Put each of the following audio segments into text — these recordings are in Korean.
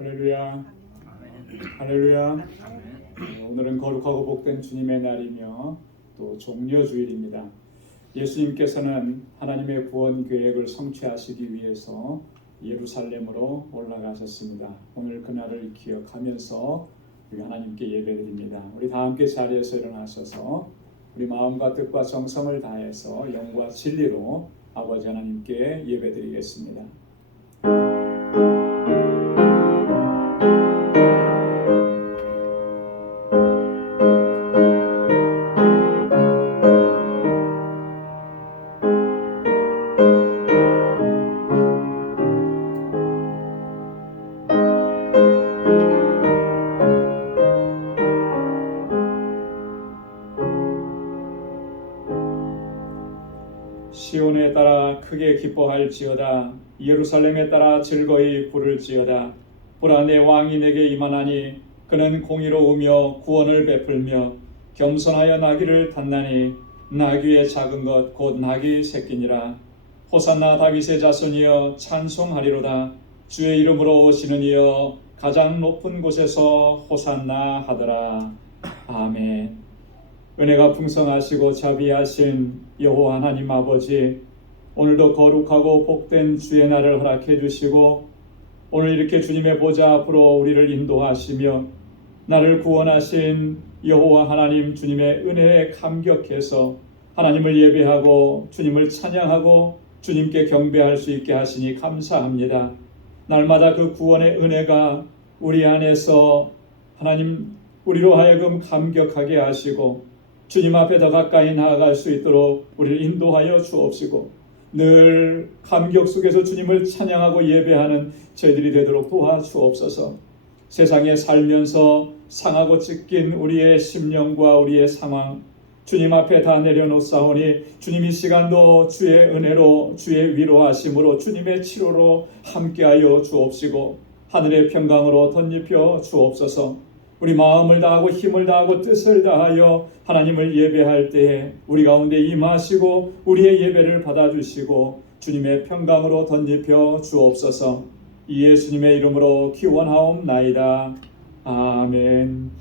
할렐루야. 할렐루야. 오늘은 거룩하고 복된 주님의 날이며 또 종려주일입니다. 예수님께서는 하나님의 구원 계획을 성취하시기 위해서 예루살렘으로 올라가셨습니다. 오늘 그날을 기억하면서 우리 하나님께 예배드립니다. 우리 다 함께 자리에서 일어나셔서 우리 마음과 뜻과 정성을 다해서 영과 진리로 아버지 하나님께 예배드리겠습니다. 시온에 따라 크게 기뻐할지어다. 예루살렘에 따라 즐거이 부를지어다. 보라, 내 왕이 내게 임하나니 그는 공의로우며 구원을 베풀며 겸손하여 나귀를 탔나니 나귀의 작은 것 곧 나귀 새끼니라. 호산나 다윗의 자손이여 찬송하리로다. 주의 이름으로 오시는 이여 가장 높은 곳에서 호산나 하더라. 아멘. 은혜가 풍성하시고 자비하신 여호와 하나님 아버지, 오늘도 거룩하고 복된 주의 날을 허락해 주시고 오늘 이렇게 주님의 보좌 앞으로 우리를 인도하시며 나를 구원하신 여호와 하나님 주님의 은혜에 감격해서 하나님을 예배하고 주님을 찬양하고 주님께 경배할 수 있게 하시니 감사합니다. 날마다 그 구원의 은혜가 우리 안에서 하나님 우리로 하여금 감격하게 하시고 주님 앞에 더 가까이 나아갈 수 있도록 우리를 인도하여 주옵시고 늘 감격 속에서 주님을 찬양하고 예배하는 저희들이 되도록 도와주옵소서. 세상에 살면서 상하고 찢긴 우리의 심령과 우리의 상황 주님 앞에 다 내려놓사오니 주님 이 시간도 주의 은혜로 주의 위로하심으로 주님의 치료로 함께하여 주옵시고 하늘의 평강으로 덧입혀 주옵소서. 우리 마음을 다하고 힘을 다하고 뜻을 다하여 하나님을 예배할 때에 우리 가운데 임하시고 우리의 예배를 받아주시고 주님의 평강으로 덧입혀 주옵소서. 예수님의 이름으로 기원하옵나이다. 아멘.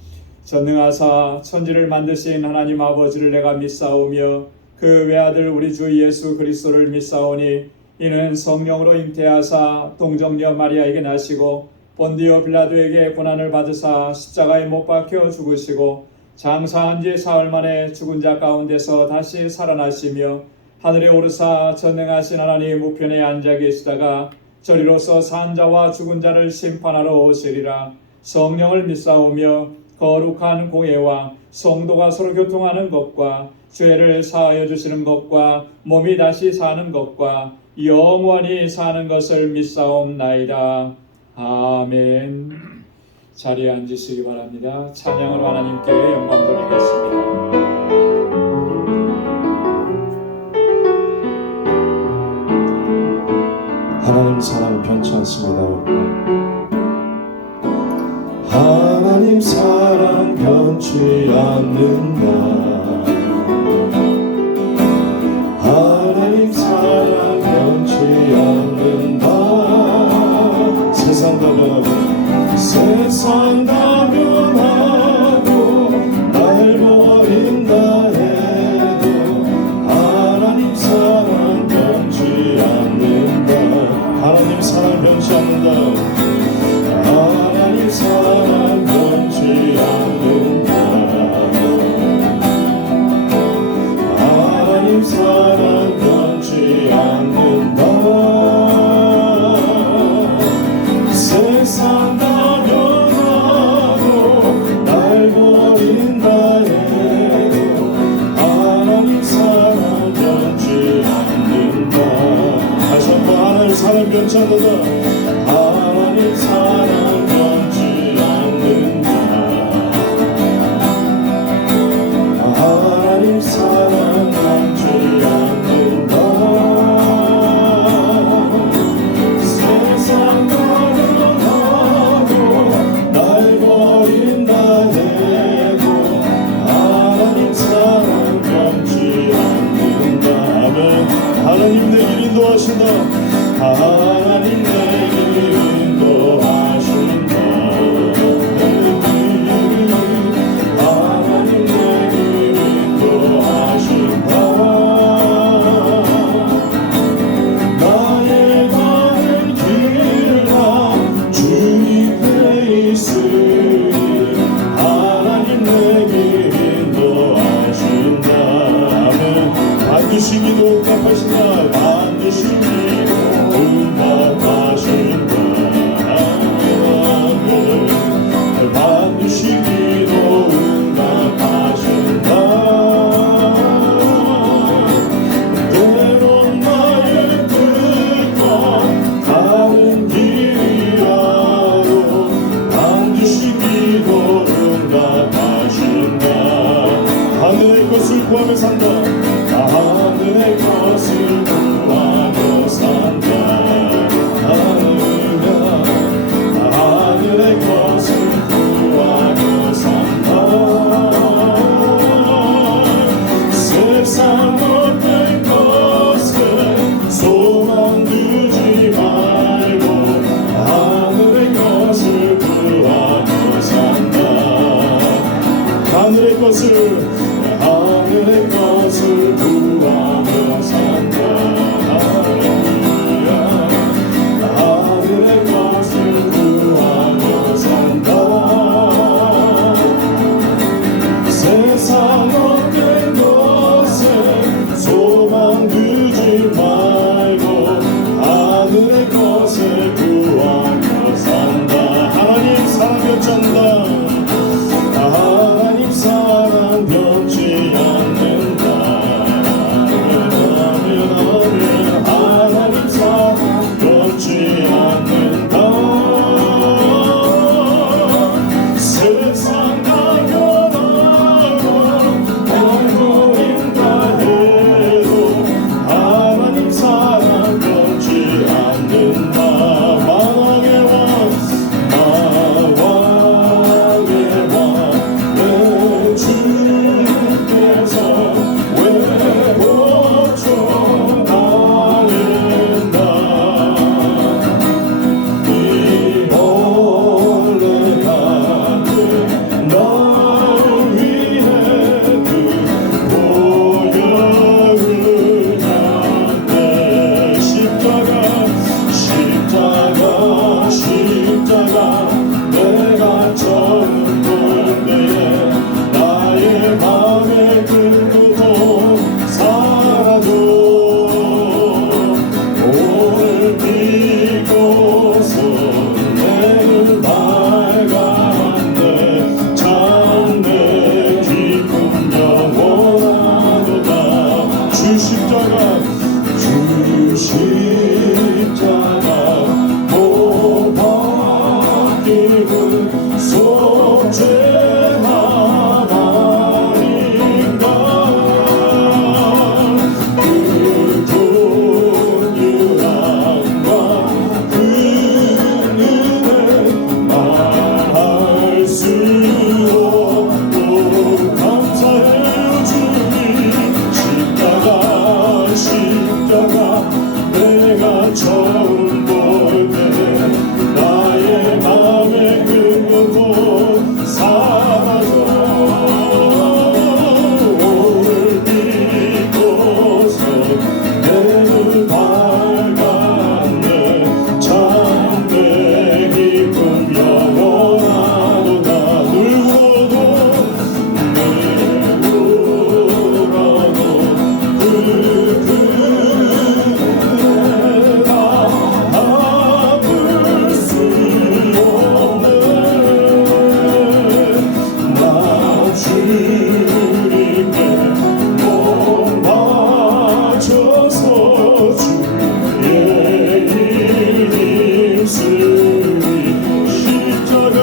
전능하사 천지를 만드신 하나님 아버지를 내가 믿사오며 그 외아들 우리 주 예수 그리스도를 믿사오니 이는 성령으로 잉태하사 동정녀 마리아에게 나시고 본디오 빌라도에게 고난을 받으사 십자가에 못 박혀 죽으시고 장사한 지 사흘 만에 죽은 자 가운데서 다시 살아나시며 하늘에 오르사 전능하신 하나님 우편에 앉아 계시다가 저리로서 산 자와 죽은 자를 심판하러 오시리라. 성령을 믿사오며 거룩한 공예와 성도가 서로 교통하는 것과 죄를 사하여 주시는 것과 몸이 다시 사는 것과 영원히 사는 것을 믿사옵나이다. 아멘. 자리에 앉으시기 바랍니다. 찬양으로 하나님께 영광 돌리겠습니다. 하나님 사랑 변치 않습니다. 하나님 사랑 변치 않는다. 하나님 사랑 변치 않는다. 세상 다 변하고 세상 다 변하고 날 버린다 해도 하나님 사랑 변치 않는다. 하나님 사랑 변치 않는다. 하나님 사랑 변치 않는다. 구하며 산다. 하늘의 것을 구하며 산다. 할렐루야. 하늘의 것을 구하며 산다. 세상 모든 것을 소망 두지 말고 하늘의 것을 구하며 산다. 하늘의 것을 구하며 산다. 할렐루야. 하늘의 것을 구하며 산다. 세상 모든 것에 소망 두지 말고 하늘의 것을 구하며 산다. 하나님 사랑 변천다. 하나님 사랑 변치 않는다. 하나님 사랑 변치 않는다. 세상 당연하고 어려움다 해도 하나님 사랑 변치 않는다. 만왕의 왕 만왕의 왕 내 주께서 왜 보초 달린다. 이 벌레 같은 날 위해 그 보혈을 향해 십자가 내가 처음 볼 때에 나의 맘의 큰 고통 사라져. 오늘 비고서 내는 밝았네. 참내 기쁨 영원하도다. 주 십자가 못 바뀌는 속죄 하나님과 그 긍휼함과 그 은혜 말할 수 없고 감사해요 주님. 십자가 내가 처음 볼 때 나의 맘에 큰 고통 사라져. 오늘 비고서 내 눈 밝았네. 참내 기쁨 영원하도다. 늘 울어도 아플 수 없네. 나 주님께 몸 바쳐서 주의 일 힘쓰리. 십자가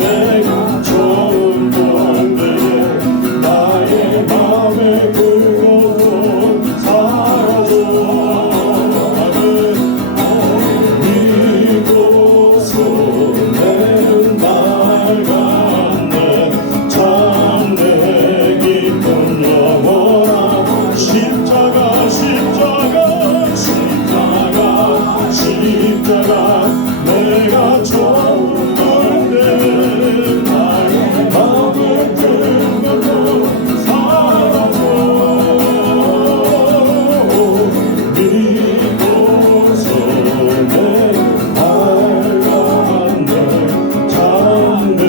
내가 처음 볼 때에 나의 맘에 그 고통 사라져. 이곳으로 내는 밝았네. 참내 기쁨 영원하고. 십자가 내가 처음 볼 때 나의 맘에 큰 고통 사라져. 이곳으로 내 밝았네. 참내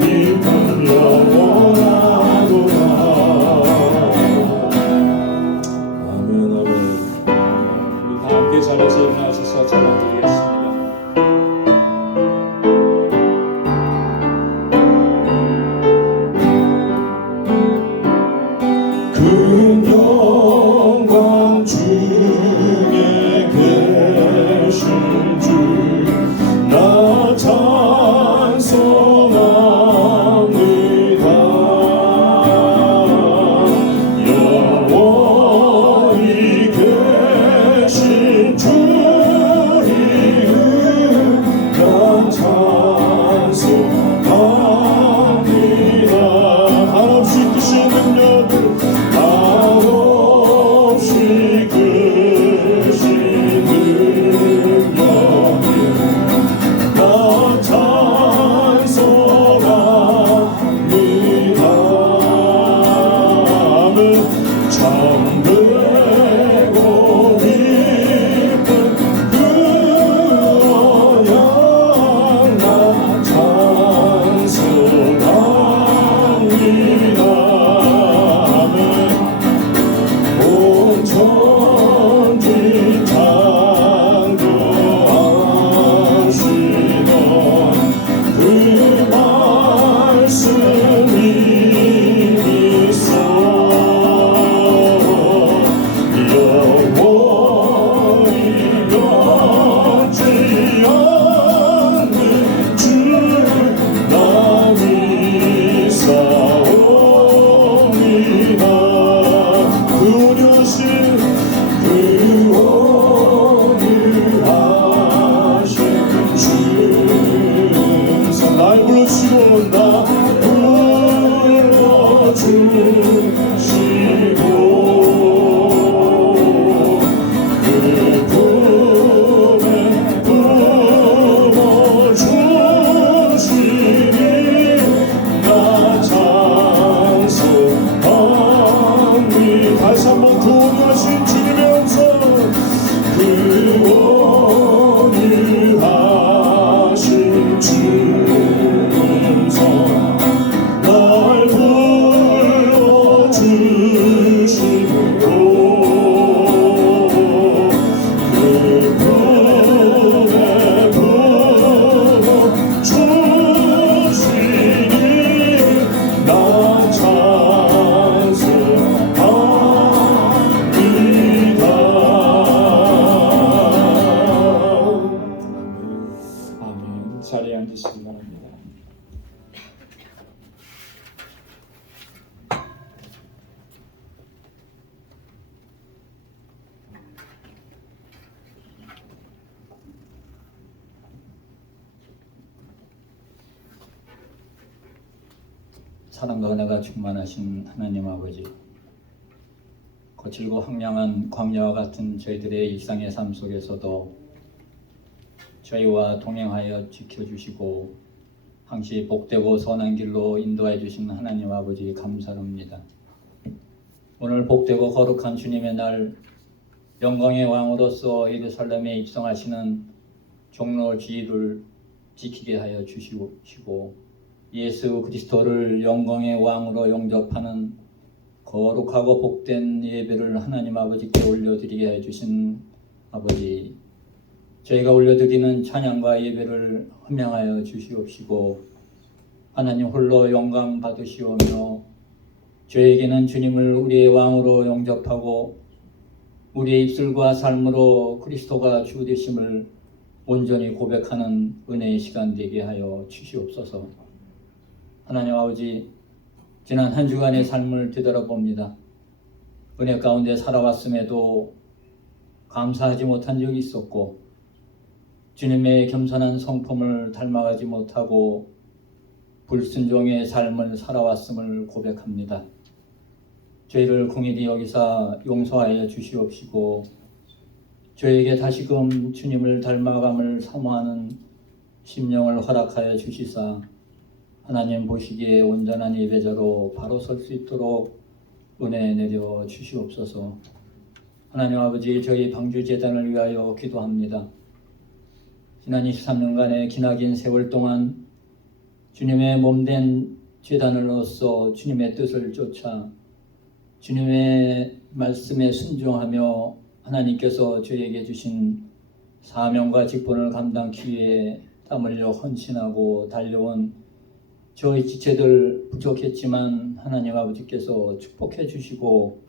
기쁨 영원하도다. 아멘. 우리 다 함께 잘라서 일어나셔서 찬양드리겠습니다. 나 불러주시고 그 품에 품어주시니 나 찬송합니다. 다시 한번 구원하신 주님의 음성 구원하신 주의 음성 날 불러주시고 그 품에 품어주시니 나 찬송합니다. 아멘. 자리에 앉으시기 바랍니다. 사랑과 은혜가 충만하신 하나님 아버지, 거칠고 황량한 광야와 같은 저희들의 일상의 삶 속에서도 저희와 동행하여 지켜주시고 항시 복되고 선한 길로 인도해 주신 하나님 아버지 감사합니다. 오늘 복되고 거룩한 주님의 날, 영광의 왕으로서 예루살렘에 입성하시는 종로 지위를 지키게 하여 주시고 예수 그리스도를 영광의 왕으로 영접하는 거룩하고 복된 예배를 하나님 아버지께 올려드리게 해주신 아버지, 저희가 올려드리는 찬양과 예배를 헌명하여 주시옵시고 하나님 홀로 영광 받으시오며 저에게는 주님을 우리의 왕으로 영접하고 우리의 입술과 삶으로 그리스도가 주 되심을 온전히 고백하는 은혜의 시간 되게 하여 주시옵소서. 하나님 아버지, 지난 한 주간의 삶을 되돌아봅니다. 은혜 가운데 살아왔음에도 감사하지 못한 적이 있었고 주님의 겸손한 성품을 닮아가지 못하고 불순종의 삶을 살아왔음을 고백합니다. 저희를 긍휼히 여기사 용서하여 주시옵시고 저에게 다시금 주님을 닮아감을 사모하는 심령을 허락하여 주시사 하나님 보시기에 온전한 예배자로 바로 설 수 있도록 은혜 내려 주시옵소서. 하나님 아버지, 저희 방주재단을 위하여 기도합니다. 지난 23년간의 기나긴 세월 동안 주님의 몸된 재단으로서 주님의 뜻을 쫓아 주님의 말씀에 순종하며 하나님께서 저희에게 주신 사명과 직분을 감당하기 위해 땀 흘려 헌신하고 달려온 저희 지체들 부족했지만 하나님 아버지께서 축복해 주시고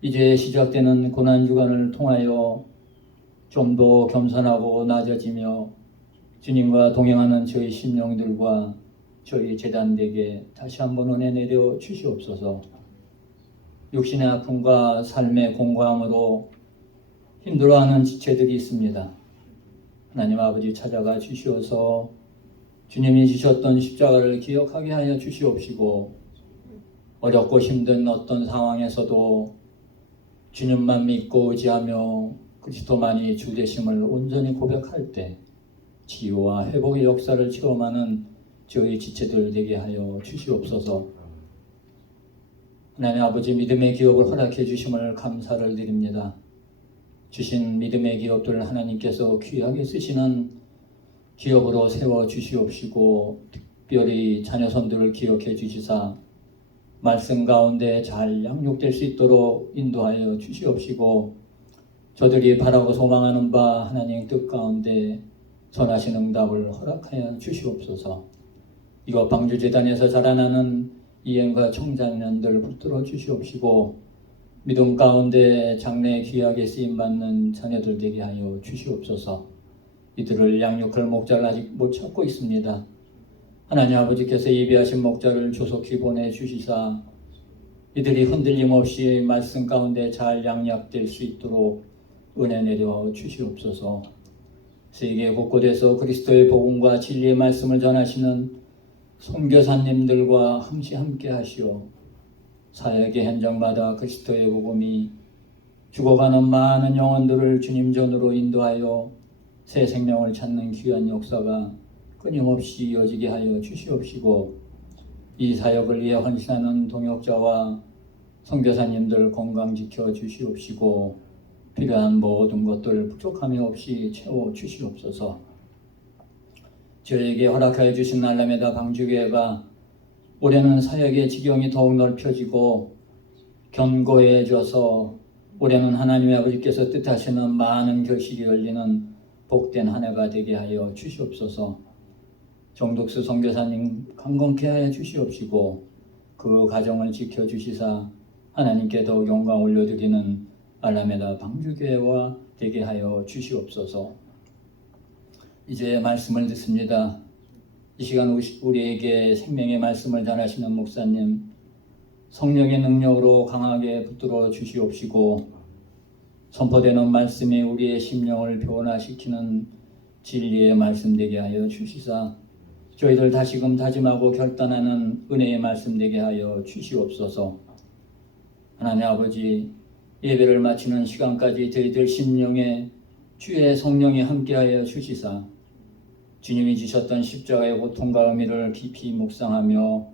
이제 시작되는 고난주간을 통하여 좀 더 겸손하고 낮아지며 주님과 동행하는 저희 심령들과 저희 재단들에게 다시 한번 은혜 내려 주시옵소서. 육신의 아픔과 삶의 공고함으로 힘들어하는 지체들이 있습니다. 하나님 아버지 찾아가 주시어서 주님이 지셨던 십자가를 기억하게 하여 주시옵시고 어렵고 힘든 어떤 상황에서도 주님만 믿고 의지하며 그리스도만이 주 되심을 온전히 고백할 때 치유와 회복의 역사를 체험하는 저희 지체들 되게 하여 주시옵소서. 하나님 아버지, 믿음의 기업을 허락해 주심을 감사를 드립니다. 주신 믿음의 기업들 하나님께서 귀하게 쓰시는 기업으로 세워 주시옵시고 특별히 자녀손들을 기억해 주시사 말씀 가운데 잘 양육될 수 있도록 인도하여 주시옵시고 저들이 바라고 소망하는 바 하나님 뜻 가운데 선하신 응답을 허락하여 주시옵소서. 이곳 방주재단에서 자라나는 이행과 청장년들 붙들어 주시옵시고 믿음 가운데 장래에 귀하게 쓰임받는 자녀들 되게 하여 주시옵소서. 이들을 양육할 목자를 아직 못 찾고 있습니다. 하나님 아버지께서 예비하신 목자를 조속히 보내주시사 이들이 흔들림 없이 말씀 가운데 잘 양육될 수 있도록 은혜 내려 주시옵소서. 세계 곳곳에서 그리스도의 복음과 진리의 말씀을 전하시는 선교사님들과 항시 함께 하시어 사역의 현장마다 그리스도의 복음이 죽어가는 많은 영혼들을 주님 전으로 인도하여 새 생명을 찾는 귀한 역사가 끊임없이 이어지게 하여 주시옵시고, 이 사역을 위해 헌신하는 동역자와 선교사님들 건강 지켜 주시옵시고, 필요한 모든 것들 부족함이 없이 채워 주시옵소서. 저에게 허락하여 주신 알라메다 방주교회가 올해는 사역의 지경이 더욱 넓혀지고 견고해져서 올해는 하나님의 아버지께서 뜻하시는 많은 결실이 열리는 복된 한 해가 되게 하여 주시옵소서. 정독수 선교사님 강건케 하여 주시옵시고, 그 가정을 지켜주시사 하나님께 더욱 영광 올려드리는 알라메다 방주교회와 되게 하여 주시옵소서. 이제 말씀을 듣습니다. 이 시간 우리에게 생명의 말씀을 전하시는 목사님, 성령의 능력으로 강하게 붙들어 주시옵시고, 선포되는 말씀이 우리의 심령을 변화시키는 진리의 말씀 되게 하여 주시사 저희들 다시금 다짐하고 결단하는 은혜의 말씀 되게 하여 주시옵소서. 하나님 아버지, 예배를 마치는 시간까지 저희들 심령에 주의 성령이 함께하여 주시사 주님이 지셨던 십자가의 고통과 의미를 깊이 묵상하며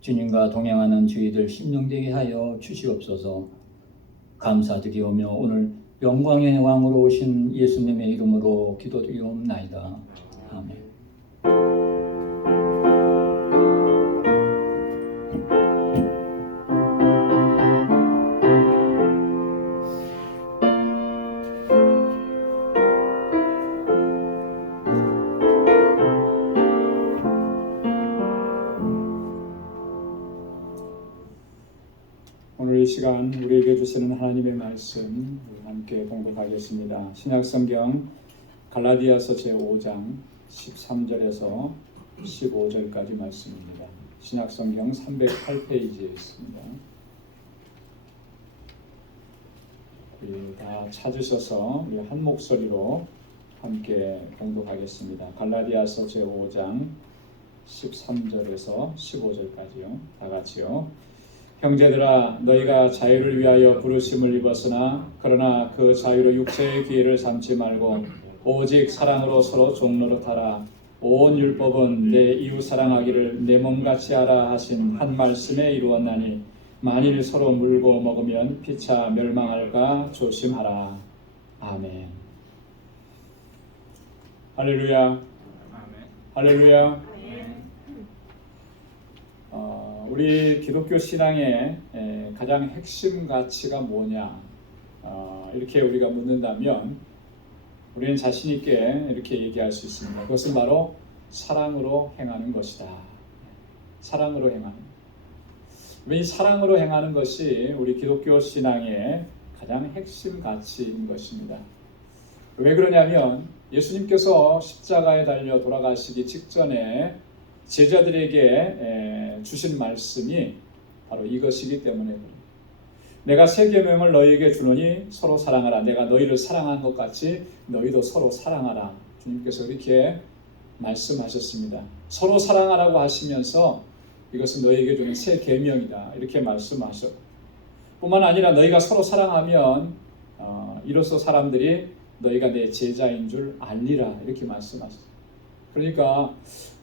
주님과 동행하는 저희들 심령 되게 하여 주시옵소서. 감사드리오며 오늘 영광의 왕으로 오신 예수님의 이름으로 기도드리옵나이다. 아멘. 오늘 이 시간 우리에게 주시는 하나님의 말씀 함께 공독하겠습니다. 신약성경 갈라디아서 제5장 13절에서 15절까지 말씀입니다. 신약성경 308페이지에 있습니다. 우리 다 찾으셔서 우리 한 목소리로 함께 공독하겠습니다. 갈라디아서 제5장 13절에서 15절까지요. 다 같이요. 형제들아, 너희가 자유를 위하여 부르심을 입었으나 그러나 그 자유로 육체의 기회를 삼지 말고 오직 사랑으로 서로 종노릇하라. 온 율법은 내 이웃 사랑하기를 내 몸같이 하라 하신 한 말씀에 이루었나니 만일 서로 물고 먹으면 피차 멸망할까 조심하라. 아멘. 할렐루야. 할렐루야. 우리 기독교 신앙의 가장 핵심 가치가 뭐냐, 이렇게 우리가 묻는다면 우리는 자신 있게 이렇게 얘기할 수 있습니다. 그것은 바로 사랑으로 행하는 것이다. 사랑으로 행하는. 이 사랑으로 행하는 것이 우리 기독교 신앙의 가장 핵심 가치인 것입니다. 왜 그러냐면 예수님께서 십자가에 달려 돌아가시기 직전에 제자들에게 주신 말씀이 바로 이것이기 때문에 그래요. 내가 새 계명을 너희에게 주노니 서로 사랑하라. 내가 너희를 사랑한 것 같이 너희도 서로 사랑하라. 주님께서 이렇게 말씀하셨습니다. 서로 사랑하라고 하시면서 이것은 너희에게 주는 새 계명이다. 이렇게 말씀하셨고, 뿐만 아니라 너희가 서로 사랑하면 이로써 사람들이 너희가 내 제자인 줄 알리라. 이렇게 말씀하셨어요. 그러니까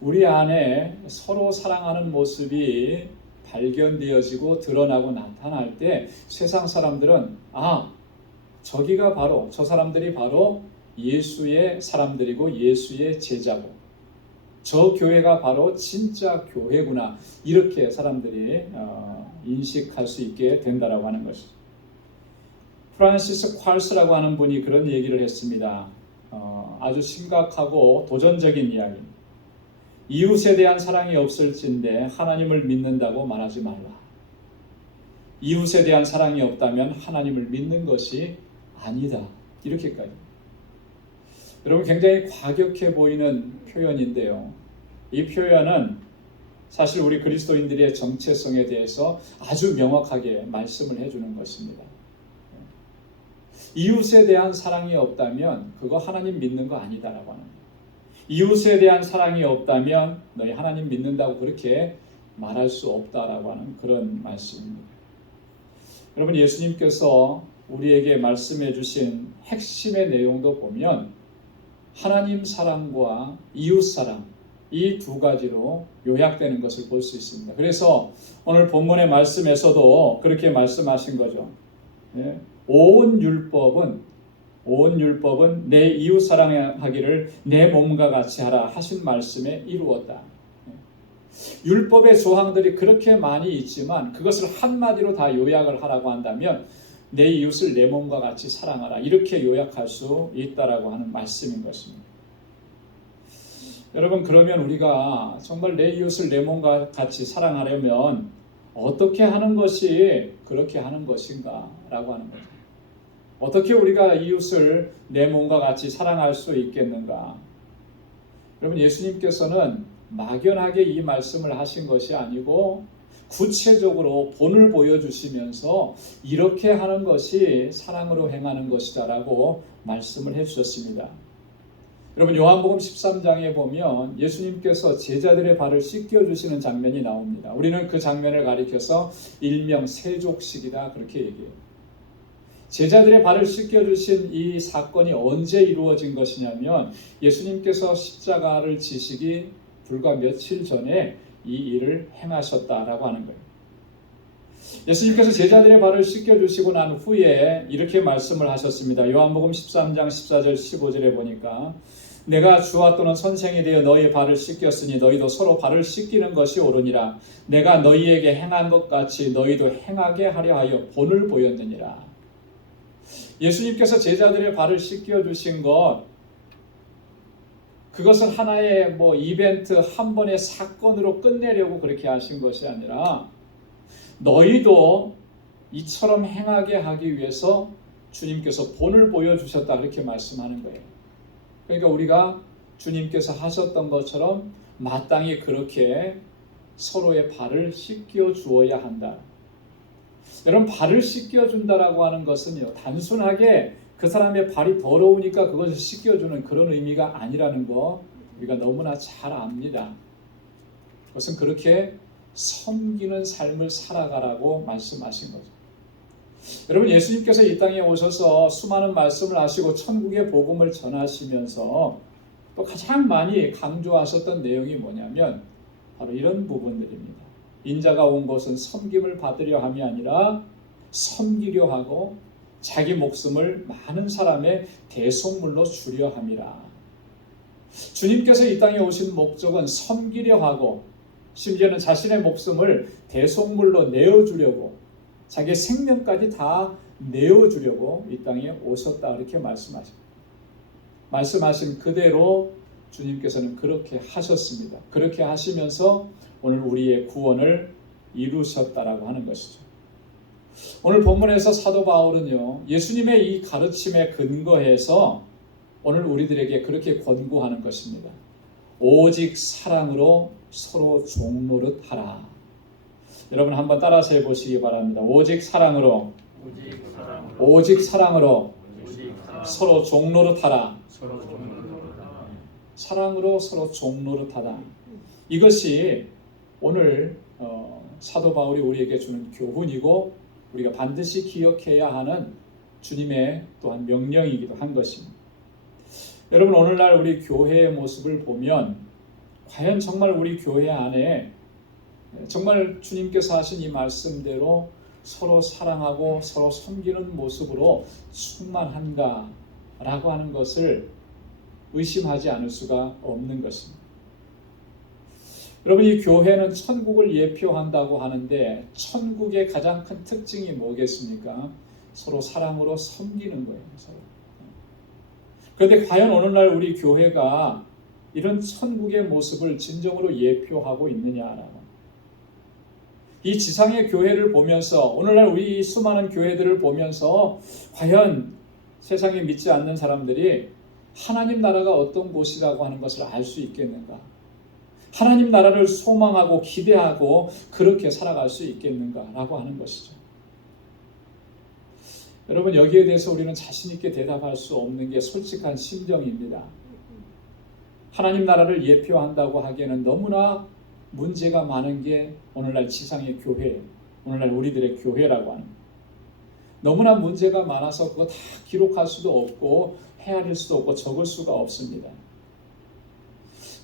우리 안에 서로 사랑하는 모습이 발견되어지고 드러나고 나타날 때 세상 사람들은 저기가 바로, 저 사람들이 바로 예수의 사람들이고 예수의 제자고 저 교회가 바로 진짜 교회구나, 이렇게 사람들이 인식할 수 있게 된다라고 하는 것이죠. 프란시스 콸스라고 하는 분이 그런 얘기를 했습니다. 아주 심각하고 도전적인 이야기입니다. 이웃에 대한 사랑이 없을진데 하나님을 믿는다고 말하지 말라. 이웃에 대한 사랑이 없다면 하나님을 믿는 것이 아니다. 이렇게까지. 여러분, 굉장히 과격해 보이는 표현인데요. 이 표현은 사실 우리 그리스도인들의 정체성에 대해서 아주 명확하게 말씀을 해주는 것입니다. 이웃에 대한 사랑이 없다면 그거 하나님 믿는 거 아니다라고 하는 거예요. 이웃에 대한 사랑이 없다면 너희 하나님 믿는다고 그렇게 말할 수 없다라고 하는 그런 말씀입니다. 여러분, 예수님께서 우리에게 말씀해 주신 핵심의 내용도 보면 하나님 사랑과 이웃 사랑, 이 두 가지로 요약되는 것을 볼 수 있습니다. 그래서 오늘 본문의 말씀에서도 그렇게 말씀하신 거죠. 온 율법은 내 이웃 사랑하기를 내 몸과 같이 하라 하신 말씀에 이루었다. 율법의 조항들이 그렇게 많이 있지만 그것을 한마디로 다 요약을 하라고 한다면 내 이웃을 내 몸과 같이 사랑하라, 이렇게 요약할 수 있다라고 하는 말씀인 것입니다. 여러분, 그러면 우리가 정말 내 이웃을 내 몸과 같이 사랑하려면 어떻게 하는 것이 그렇게 하는 것인가 라고 하는 거죠. 어떻게 우리가 이웃을 내 몸과 같이 사랑할 수 있겠는가? 여러분, 예수님께서는 막연하게 이 말씀을 하신 것이 아니고 구체적으로 본을 보여주시면서 이렇게 하는 것이 사랑으로 행하는 것이다 라고 말씀을 해주셨습니다. 여러분, 요한복음 13장에 보면 예수님께서 제자들의 발을 씻겨주시는 장면이 나옵니다. 우리는 그 장면을 가리켜서 일명 세족식이다 그렇게 얘기해요. 제자들의 발을 씻겨주신 이 사건이 언제 이루어진 것이냐면 예수님께서 십자가를 지시기 불과 며칠 전에 이 일을 행하셨다라고 하는 거예요. 예수님께서 제자들의 발을 씻겨주시고 난 후에 이렇게 말씀을 하셨습니다. 요한복음 13장 14절 15절에 보니까 내가 주와 또는 선생이 되어 너희의 발을 씻겼으니 너희도 서로 발을 씻기는 것이 옳으니라. 내가 너희에게 행한 것 같이 너희도 행하게 하려 하여 본을 보였느니라. 예수님께서 제자들의 발을 씻겨주신 것, 그것을 하나의 이벤트 한 번의 사건으로 끝내려고 그렇게 하신 것이 아니라 너희도 이처럼 행하게 하기 위해서 주님께서 본을 보여주셨다 그렇게 말씀하는 거예요. 그러니까 우리가 주님께서 하셨던 것처럼 마땅히 그렇게 서로의 발을 씻겨 주어야 한다. 여러분, 발을 씻겨준다라고 하는 것은요, 단순하게 그 사람의 발이 더러우니까 그것을 씻겨주는 그런 의미가 아니라는 거 우리가 너무나 잘 압니다. 그것은 그렇게 섬기는 삶을 살아가라고 말씀하신 거죠. 여러분, 예수님께서 이 땅에 오셔서 수많은 말씀을 하시고 천국의 복음을 전하시면서 또 가장 많이 강조하셨던 내용이 뭐냐면 바로 이런 부분들입니다. 인자가 온 것은 섬김을 받으려 함이 아니라 섬기려 하고 자기 목숨을 많은 사람의 대속물로 주려 함이라. 주님께서 이 땅에 오신 목적은 섬기려 하고 심지어는 자신의 목숨을 대속물로 내어주려고, 자기 생명까지 다 내어주려고 이 땅에 오셨다 이렇게 말씀하신 그대로 주님께서는 그렇게 하셨습니다. 그렇게 하시면서 오늘 우리의 구원을 이루셨다라고 하는 것이죠. 오늘 본문에서 사도 바울은요, 예수님의 이 가르침에 근거해서 오늘 우리들에게 그렇게 권고하는 것입니다. 오직 사랑으로 서로 종노릇 하라. 여러분, 한번 따라서 해보시기 바랍니다. 오직 사랑으로 서로 종노릇 하라. 사랑으로 서로 종노릇 하라. 이것이 오늘 사도 바울이 우리에게 주는 교훈이고 우리가 반드시 기억해야 하는 주님의 또한 명령이기도 한 것입니다. 여러분, 오늘날 우리 교회의 모습을 보면 과연 정말 우리 교회 안에 정말 주님께서 하신 이 말씀대로 서로 사랑하고 서로 섬기는 모습으로 충만한가 라고 하는 것을 의심하지 않을 수가 없는 것입니다. 여러분, 이 교회는 천국을 예표한다고 하는데 천국의 가장 큰 특징이 뭐겠습니까? 서로 사랑으로 섬기는 거예요. 서로. 그런데 과연 오늘날 우리 교회가 이런 천국의 모습을 진정으로 예표하고 있느냐라고. 이 지상의 교회를 보면서 오늘날 우리 수많은 교회들을 보면서 과연 세상에 믿지 않는 사람들이 하나님 나라가 어떤 곳이라고 하는 것을 알 수 있겠는가? 하나님 나라를 소망하고 기대하고 그렇게 살아갈 수 있겠는가라고 하는 것이죠. 여러분, 여기에 대해서 우리는 자신 있게 대답할 수 없는 게 솔직한 심정입니다. 하나님 나라를 예표한다고 하기에는 너무나 문제가 많은 게 오늘날 지상의 교회, 오늘날 우리들의 교회라고 하는 거예요. 너무나 문제가 많아서 그거 다 기록할 수도 없고 헤아릴 수도 없고 적을 수가 없습니다.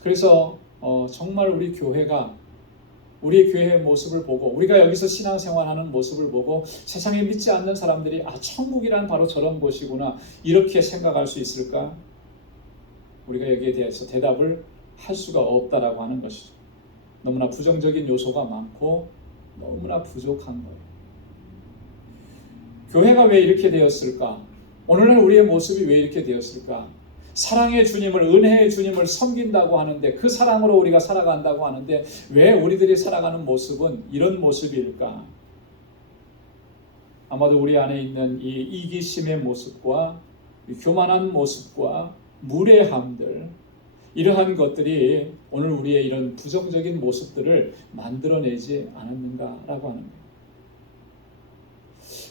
그래서 정말 우리 교회가 우리의 교회의 모습을 보고 우리가 여기서 신앙생활하는 모습을 보고 세상에 믿지 않는 사람들이 천국이란 바로 저런 곳이구나 이렇게 생각할 수 있을까? 우리가 여기에 대해서 대답을 할 수가 없다라고 하는 것이죠. 너무나 부정적인 요소가 많고 너무나 부족한 거예요. 교회가 왜 이렇게 되었을까? 오늘날 우리의 모습이 왜 이렇게 되었을까? 사랑의 주님을, 은혜의 주님을 섬긴다고 하는데 그 사랑으로 우리가 살아간다고 하는데 왜 우리들이 살아가는 모습은 이런 모습일까? 아마도 우리 안에 있는 이 이기심의 모습과 이 교만한 모습과 무례함들, 이러한 것들이 오늘 우리의 이런 부정적인 모습들을 만들어내지 않았는가라고 하는 거예요.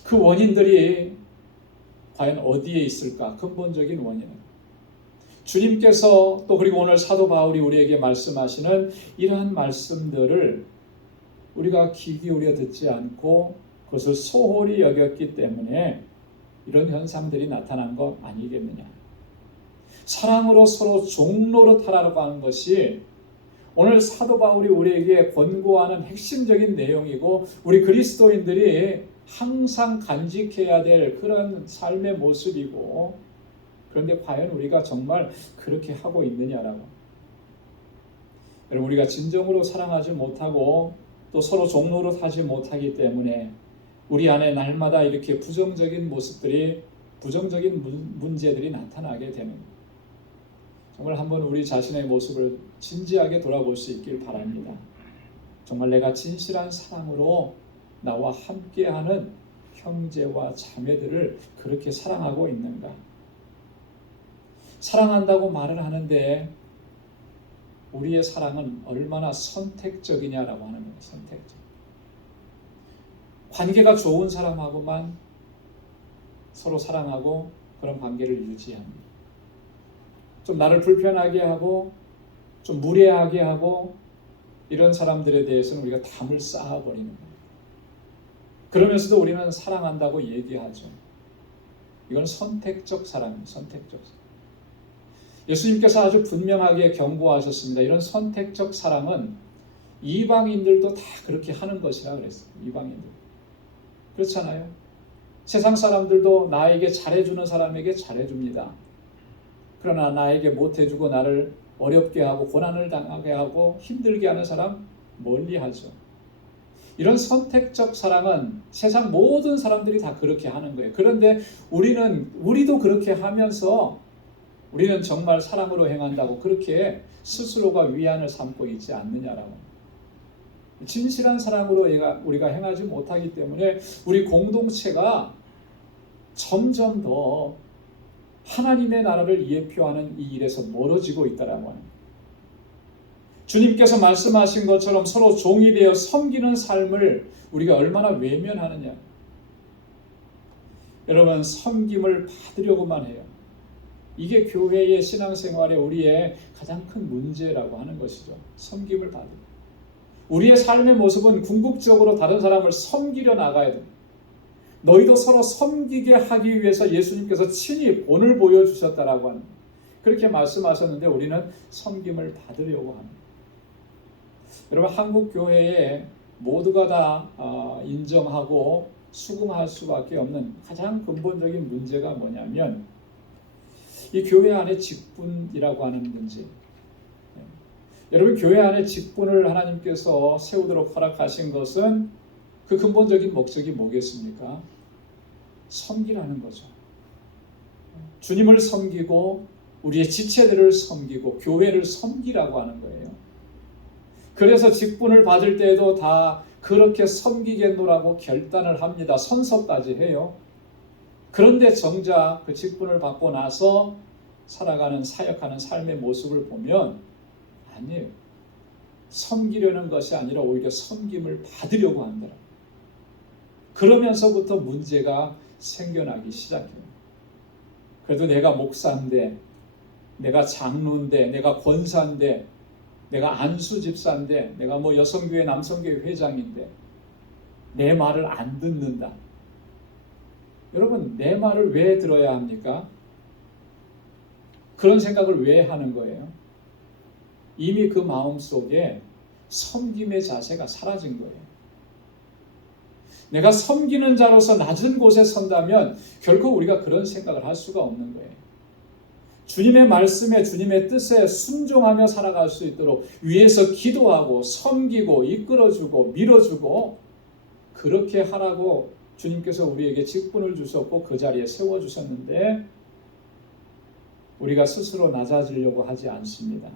그 원인들이 과연 어디에 있을까? 근본적인 원인은 주님께서 또 그리고 오늘 사도 바울이 우리에게 말씀하시는 이러한 말씀들을 우리가 귀 기울여 듣지 않고 그것을 소홀히 여겼기 때문에 이런 현상들이 나타난 것 아니겠느냐. 사랑으로 서로 종노릇하라고 하는 것이 오늘 사도 바울이 우리에게 권고하는 핵심적인 내용이고 우리 그리스도인들이 항상 간직해야 될 그런 삶의 모습이고, 그런데 과연 우리가 정말 그렇게 하고 있느냐라고. 여러분, 우리가 진정으로 사랑하지 못하고 또 서로 종노릇하지 못하기 때문에 우리 안에 날마다 이렇게 부정적인 모습들이, 부정적인 문제들이 나타나게 되는 거예요. 정말 한번 우리 자신의 모습을 진지하게 돌아볼 수 있길 바랍니다. 정말 내가 진실한 사랑으로 나와 함께하는 형제와 자매들을 그렇게 사랑하고 있는가? 사랑한다고 말을 하는데 우리의 사랑은 얼마나 선택적이냐라고 하는 거예요. 선택적. 관계가 좋은 사람하고만 서로 사랑하고 그런 관계를 유지합니다. 좀 나를 불편하게 하고 좀 무례하게 하고 이런 사람들에 대해서는 우리가 담을 쌓아버리는 거예요. 그러면서도 우리는 사랑한다고 얘기하죠. 이건 선택적 사랑입니다. 선택적 사랑. 예수님께서 아주 분명하게 경고하셨습니다. 이런 선택적 사랑은 이방인들도 다 그렇게 하는 것이라 그랬어요. 이방인들. 그렇잖아요. 세상 사람들도 나에게 잘해주는 사람에게 잘해줍니다. 그러나 나에게 못해주고 나를 어렵게 하고 고난을 당하게 하고 힘들게 하는 사람 멀리하죠. 이런 선택적 사랑은 세상 모든 사람들이 다 그렇게 하는 거예요. 그런데 우리도 그렇게 하면서 우리는 정말 사랑으로 행한다고 그렇게 스스로가 위안을 삼고 있지 않느냐라고. 진실한 사랑으로 우리가 행하지 못하기 때문에 우리 공동체가 점점 더 하나님의 나라를 예표하는 이 일에서 멀어지고 있다라고 하는 거예요. 주님께서 말씀하신 것처럼 서로 종이 되어 섬기는 삶을 우리가 얼마나 외면하느냐. 여러분, 섬김을 받으려고만 해요. 이게 교회의 신앙생활에 우리의 가장 큰 문제라고 하는 것이죠. 섬김을 받으려. 우리의 삶의 모습은 궁극적으로 다른 사람을 섬기려 나가야 됩니다. 너희도 서로 섬기게 하기 위해서 예수님께서 친히 본을 보여주셨다라고 하는, 그렇게 말씀하셨는데 우리는 섬김을 받으려고 합니다. 여러분, 한국 교회에 모두가 다 인정하고 수긍할 수밖에 없는 가장 근본적인 문제가 뭐냐면 이 교회 안에 직분이라고 하는 문제. 여러분, 교회 안에 직분을 하나님께서 세우도록 허락하신 것은 그 근본적인 목적이 뭐겠습니까? 섬기라는 거죠. 주님을 섬기고 우리의 지체들을 섬기고 교회를 섬기라고 하는 거예요. 그래서 직분을 받을 때에도 다 그렇게 섬기겠노라고 결단을 합니다. 선서까지 해요. 그런데 정작 그 직분을 받고 나서 살아가는 사역하는 삶의 모습을 보면 아니에요. 섬기려는 것이 아니라 오히려 섬김을 받으려고 한다. 그러면서부터 문제가 생겨나기 시작해요. 그래도 내가 목사인데 내가 장로인데, 내가 권사인데, 내가 안수 집사인데, 내가 뭐 여성교회 남성교회 회장인데 내 말을 안 듣는다. 여러분, 내 말을 왜 들어야 합니까? 그런 생각을 왜 하는 거예요? 이미 그 마음속에 섬김의 자세가 사라진 거예요. 내가 섬기는 자로서 낮은 곳에 선다면 결코 우리가 그런 생각을 할 수가 없는 거예요. 주님의 말씀에, 주님의 뜻에 순종하며 살아갈 수 있도록 위에서 기도하고 섬기고 이끌어주고 밀어주고 그렇게 하라고 주님께서 우리에게 직분을 주셨고 그 자리에 세워주셨는데 우리가 스스로 낮아지려고 하지 않습니다.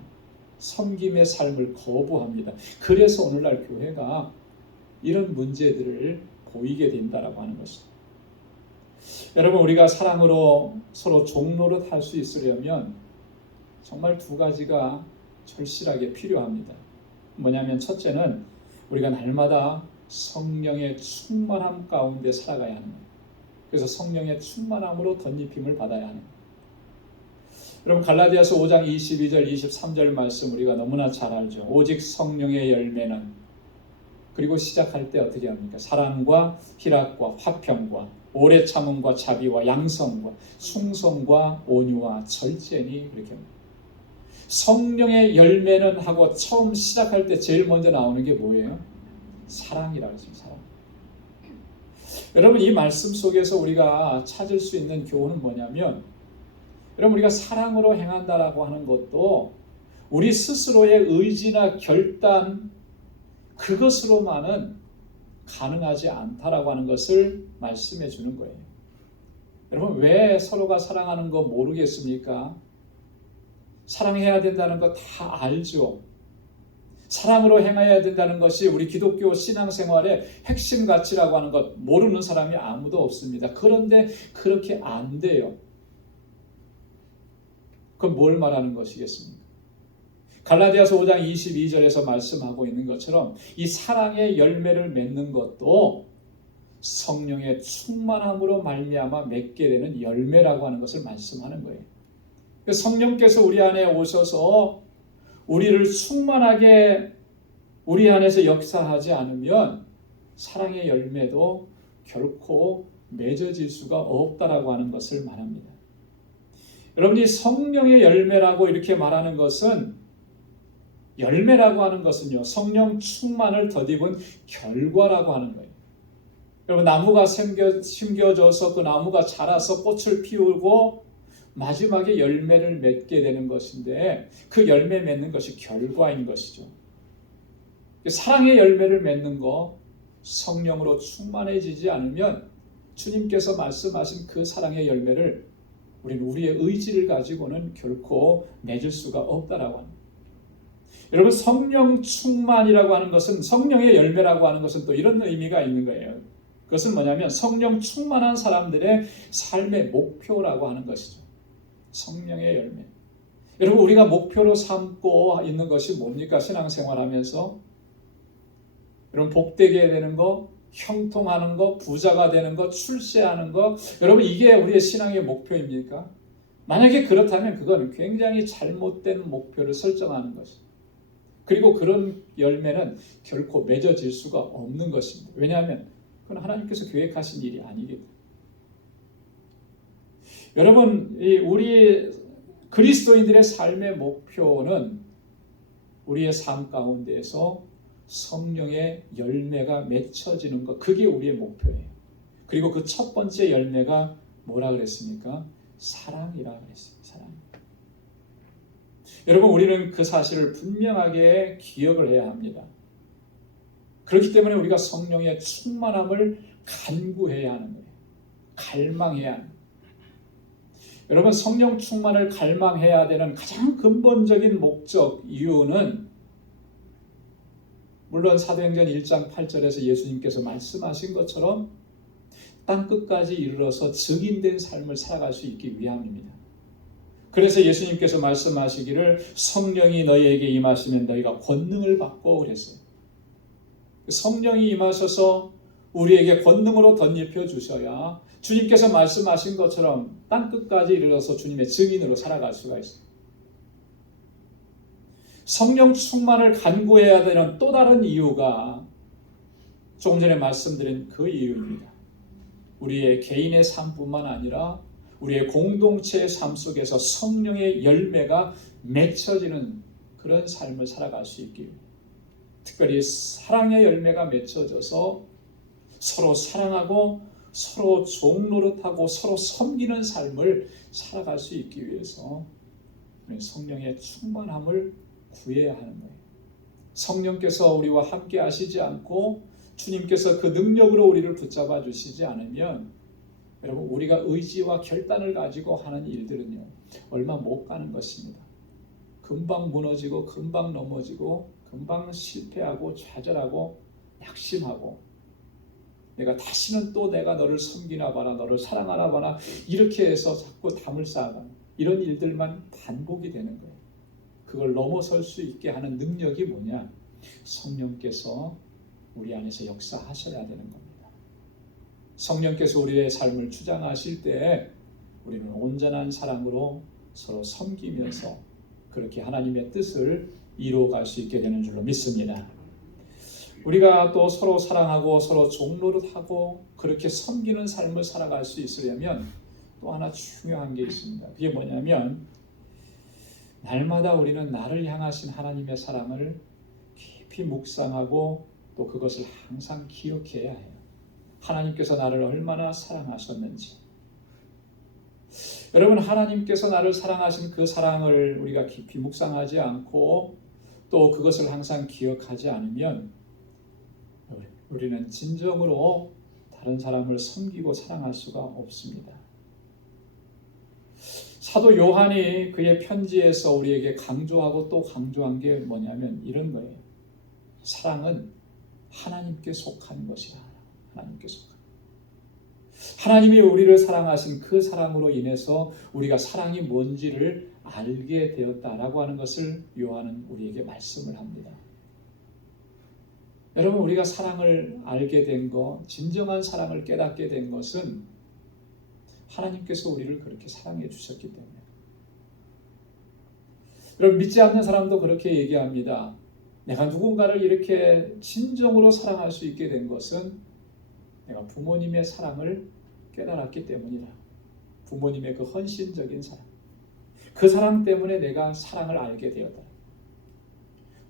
섬김의 삶을 거부합니다. 그래서 오늘날 교회가 이런 문제들을 보이게 된다라고 하는 것입니다. 여러분, 우리가 사랑으로 서로 종노릇 할 수 있으려면 정말 두 가지가 절실하게 필요합니다. 뭐냐면 첫째는 우리가 날마다 성령의 충만함 가운데 살아가야 하는 거예요. 그래서 성령의 충만함으로 덧입힘을 받아야 하는 거예요. 여러분, 갈라디아서 5장 22절 23절 말씀 우리가 너무나 잘 알죠. 오직 성령의 열매는, 그리고 시작할 때 어떻게 합니까? 사랑과 희락과 화평과 오래 참음과 자비와 양성과 충성과 온유와 절제니, 그렇게 합니다. 성령의 열매는 하고 처음 시작할 때 제일 먼저 나오는 게 뭐예요? 사랑이라고 했습니다. 사랑. 여러분, 이 말씀 속에서 우리가 찾을 수 있는 교훈은 뭐냐면, 여러분, 우리가 사랑으로 행한다라고 하는 것도 우리 스스로의 의지나 결단, 그것으로만은 가능하지 않다라고 하는 것을 말씀해 주는 거예요. 여러분, 왜 서로가 사랑하는 거 모르겠습니까? 사랑해야 된다는 거 다 알죠. 사랑으로 행해야 된다는 것이 우리 기독교 신앙생활의 핵심 가치라고 하는 것 모르는 사람이 아무도 없습니다. 그런데 그렇게 안 돼요. 그럼 뭘 말하는 것이겠습니까? 갈라디아서 5장 22절에서 말씀하고 있는 것처럼 이 사랑의 열매를 맺는 것도 성령의 충만함으로 말미암아 맺게 되는 열매라고 하는 것을 말씀하는 거예요. 성령께서 우리 안에 오셔서 우리를 충만하게 우리 안에서 역사하지 않으면 사랑의 열매도 결코 맺어질 수가 없다라고 하는 것을 말합니다. 여러분이 성령의 열매라고 이렇게 말하는 것은, 열매라고 하는 것은요, 성령 충만을 덧입은 결과라고 하는 거예요. 여러분, 나무가 심겨져서 그 나무가 자라서 꽃을 피우고 마지막에 열매를 맺게 되는 것인데, 그 열매 맺는 것이 결과인 것이죠. 사랑의 열매를 맺는 거, 성령으로 충만해지지 않으면 주님께서 말씀하신 그 사랑의 열매를 우리는 우리의 의지를 가지고는 결코 맺을 수가 없다라고 합니다. 여러분, 성령 충만이라고 하는 것은, 성령의 열매라고 하는 것은 또 이런 의미가 있는 거예요. 그것은 뭐냐면 성령 충만한 사람들의 삶의 목표라고 하는 것이죠. 성령의 열매. 여러분, 우리가 목표로 삼고 있는 것이 뭡니까? 신앙생활하면서 여러분, 복되게 되는 거, 형통하는 거, 부자가 되는 거, 출세하는 거, 여러분, 이게 우리의 신앙의 목표입니까? 만약에 그렇다면 그건 굉장히 잘못된 목표를 설정하는 것입니다. 그리고 그런 열매는 결코 맺어질 수가 없는 것입니다. 왜냐하면 그건 하나님께서 계획하신 일이 아니기 때문에. 여러분, 우리 그리스도인들의 삶의 목표는 우리의 삶 가운데에서 성령의 열매가 맺혀지는 것, 그게 우리의 목표예요. 그리고 그 첫 번째 열매가 뭐라 그랬습니까? 사랑이라 그랬어요. 사랑. 여러분, 우리는 그 사실을 분명하게 기억을 해야 합니다. 그렇기 때문에 우리가 성령의 충만함을 간구해야 하는 거예요. 갈망해야 하는 거예요. 여러분, 성령 충만을 갈망해야 되는 가장 근본적인 목적, 이유는 물론 사도행전 1장 8절에서 예수님께서 말씀하신 것처럼 땅끝까지 이르러서 증인된 삶을 살아갈 수 있기 위함입니다. 그래서 예수님께서 말씀하시기를 성령이 너희에게 임하시면 너희가 권능을 받고 그랬어요. 성령이 임하셔서 우리에게 권능으로 덧입혀 주셔야 주님께서 말씀하신 것처럼 땅끝까지 이르러서 주님의 증인으로 살아갈 수가 있어요. 성령 충만을 간구해야 되는 또 다른 이유가 조금 전에 말씀드린 그 이유입니다. 우리의 개인의 삶뿐만 아니라 우리의 공동체의 삶 속에서 성령의 열매가 맺혀지는 그런 삶을 살아갈 수 있기 위해, 특별히 사랑의 열매가 맺혀져서 서로 사랑하고 서로 종노릇하고 서로 섬기는 삶을 살아갈 수 있기 위해서 성령의 충만함을 구해야 하는 거예요. 성령께서 우리와 함께 하시지 않고 주님께서 그 능력으로 우리를 붙잡아 주시지 않으면 여러분, 우리가 의지와 결단을 가지고 하는 일들은요, 얼마 못 가는 것입니다. 금방 무너지고 금방 넘어지고 금방 실패하고 좌절하고 낙심하고, 내가 다시는 또 내가 너를 섬기나 봐라, 너를 사랑하나 봐라, 이렇게 해서 자꾸 담을 쌓아가는 이런 일들만 반복이 되는 거예요. 그걸 넘어설 수 있게 하는 능력이 뭐냐? 성령께서 우리 안에서 역사하셔야 되는 겁니다. 성령께서 우리의 삶을 주장하실 때 우리는 온전한 사랑으로 서로 섬기면서 그렇게 하나님의 뜻을 이루어갈 수 있게 되는 줄로 믿습니다. 우리가 또 서로 사랑하고 서로 종노릇하고 그렇게 섬기는 삶을 살아갈 수 있으려면 또 하나 중요한 게 있습니다. 그게 뭐냐면, 날마다 우리는 나를 향하신 하나님의 사랑을 깊이 묵상하고 또 그것을 항상 기억해야 해요. 하나님께서 나를 얼마나 사랑하셨는지. 여러분, 하나님께서 나를 사랑하신 그 사랑을 우리가 깊이 묵상하지 않고 또 그것을 항상 기억하지 않으면 우리는 진정으로 다른 사람을 섬기고 사랑할 수가 없습니다. 사도 요한이 그의 편지에서 우리에게 강조하고 또 강조한 게 뭐냐면 이런 거예요. 사랑은 하나님께 속한 것이다. 하나님께 속한. 하나님이 우리를 사랑하신 그 사랑으로 인해서 우리가 사랑이 뭔지를 알게 되었다라고 하는 것을 요한은 우리에게 말씀을 합니다. 여러분, 우리가 사랑을 알게 된 것, 진정한 사랑을 깨닫게 된 것은 하나님께서 우리를 그렇게 사랑해 주셨기 때문에. 여러분, 믿지 않는 사람도 그렇게 얘기합니다. 내가 누군가를 이렇게 진정으로 사랑할 수 있게 된 것은 내가 부모님의 사랑을 깨달았기 때문이다. 부모님의 그 헌신적인 사랑, 그 사랑 때문에 내가 사랑을 알게 되었다.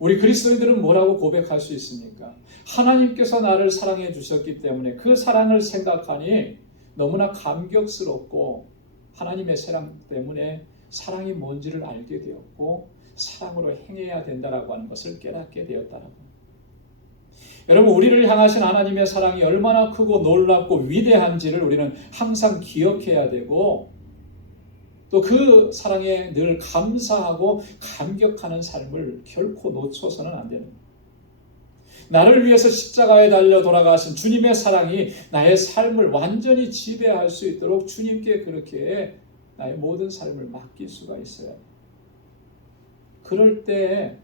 우리 그리스도인들은 뭐라고 고백할 수 있습니까? 하나님께서 나를 사랑해 주셨기 때문에 그 사랑을 생각하니 너무나 감격스럽고, 하나님의 사랑 때문에 사랑이 뭔지를 알게 되었고 사랑으로 행해야 된다라고 하는 것을 깨닫게 되었다라고. 여러분, 우리를 향하신 하나님의 사랑이 얼마나 크고 놀랍고 위대한지를 우리는 항상 기억해야 되고, 또 그 사랑에 늘 감사하고 감격하는 삶을 결코 놓쳐서는 안 되는 거예요. 나를 위해서 십자가에 달려 돌아가신 주님의 사랑이 나의 삶을 완전히 지배할 수 있도록 주님께 그렇게 나의 모든 삶을 맡길 수가 있어요. 그럴 때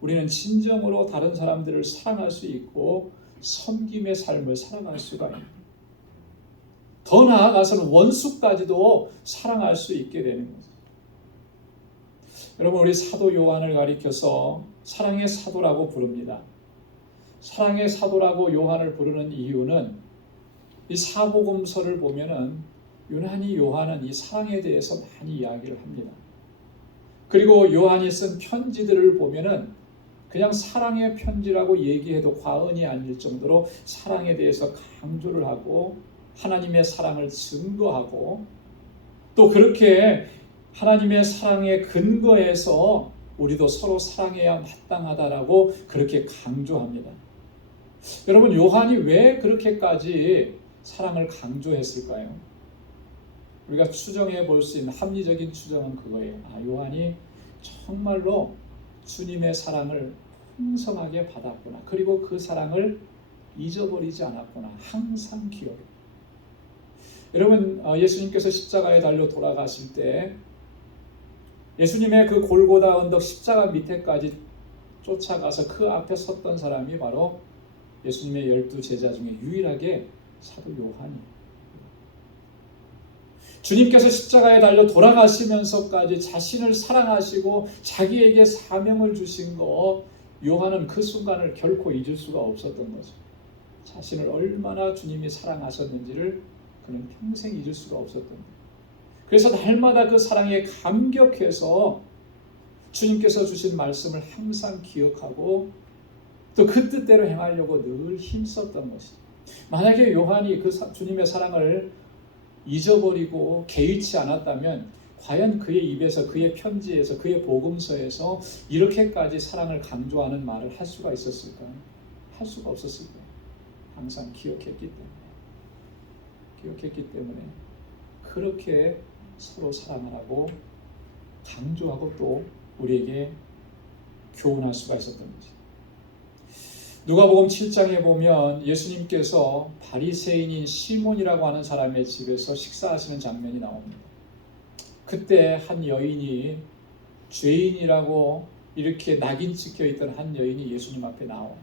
우리는 진정으로 다른 사람들을 사랑할 수 있고 섬김의 삶을 살아갈 수가 있는, 더 나아가서는 원수까지도 사랑할 수 있게 되는 거죠. 여러분, 우리 사도 요한을 가리켜서 사랑의 사도라고 부릅니다. 사랑의 사도라고 요한을 부르는 이유는 이 사복음서를 보면은 유난히 요한은 이 사랑에 대해서 많이 이야기를 합니다. 그리고 요한이 쓴 편지들을 보면은 그냥 사랑의 편지라고 얘기해도 과언이 아닐 정도로 사랑에 대해서 강조를 하고 하나님의 사랑을 증거하고, 또 그렇게 하나님의 사랑의 근거에서 우리도 서로 사랑해야 마땅하다라고 그렇게 강조합니다. 여러분, 요한이 왜 그렇게까지 사랑을 강조했을까요? 우리가 추정해 볼 수 있는 합리적인 추정은 그거예요. 요한이 정말로 주님의 사랑을 풍성하게 받았구나. 그리고 그 사랑을 잊어버리지 않았구나. 항상 기억해. 여러분, 예수님께서 십자가에 달려 돌아가실 때 예수님의 그 골고다 언덕 십자가 밑에까지 쫓아가서 그 앞에 섰던 사람이 바로 예수님의 12 제자 중에 유일하게 사도 요한이에요. 주님께서 십자가에 달려 돌아가시면서까지 자신을 사랑하시고 자기에게 사명을 주신 거, 요한은 그 순간을 결코 잊을 수가 없었던 거죠. 자신을 얼마나 주님이 사랑하셨는지를 그는 평생 잊을 수가 없었던 거예요. 그래서 날마다 그 사랑에 감격해서 주님께서 주신 말씀을 항상 기억하고 또 그 뜻대로 행하려고 늘 힘썼던 것이죠. 만약에 요한이 그 주님의 사랑을 잊어버리고 개의치 않았다면 과연 그의 입에서, 그의 편지에서, 그의 복음서에서 이렇게까지 사랑을 강조하는 말을 할 수가 있었을까요? 할 수가 없었을 거예요. 항상 기억했기 때문에 그렇게 서로 사랑하라고 강조하고 또 우리에게 교훈할 수가 있었던 거죠. 누가복음 7장에 보면 예수님께서 바리새인인 시몬이라고 하는 사람의 집에서 식사하시는 장면이 나옵니다. 그때 한 여인이, 죄인이라고 이렇게 낙인 찍혀 있던 한 여인이 예수님 앞에 나와요.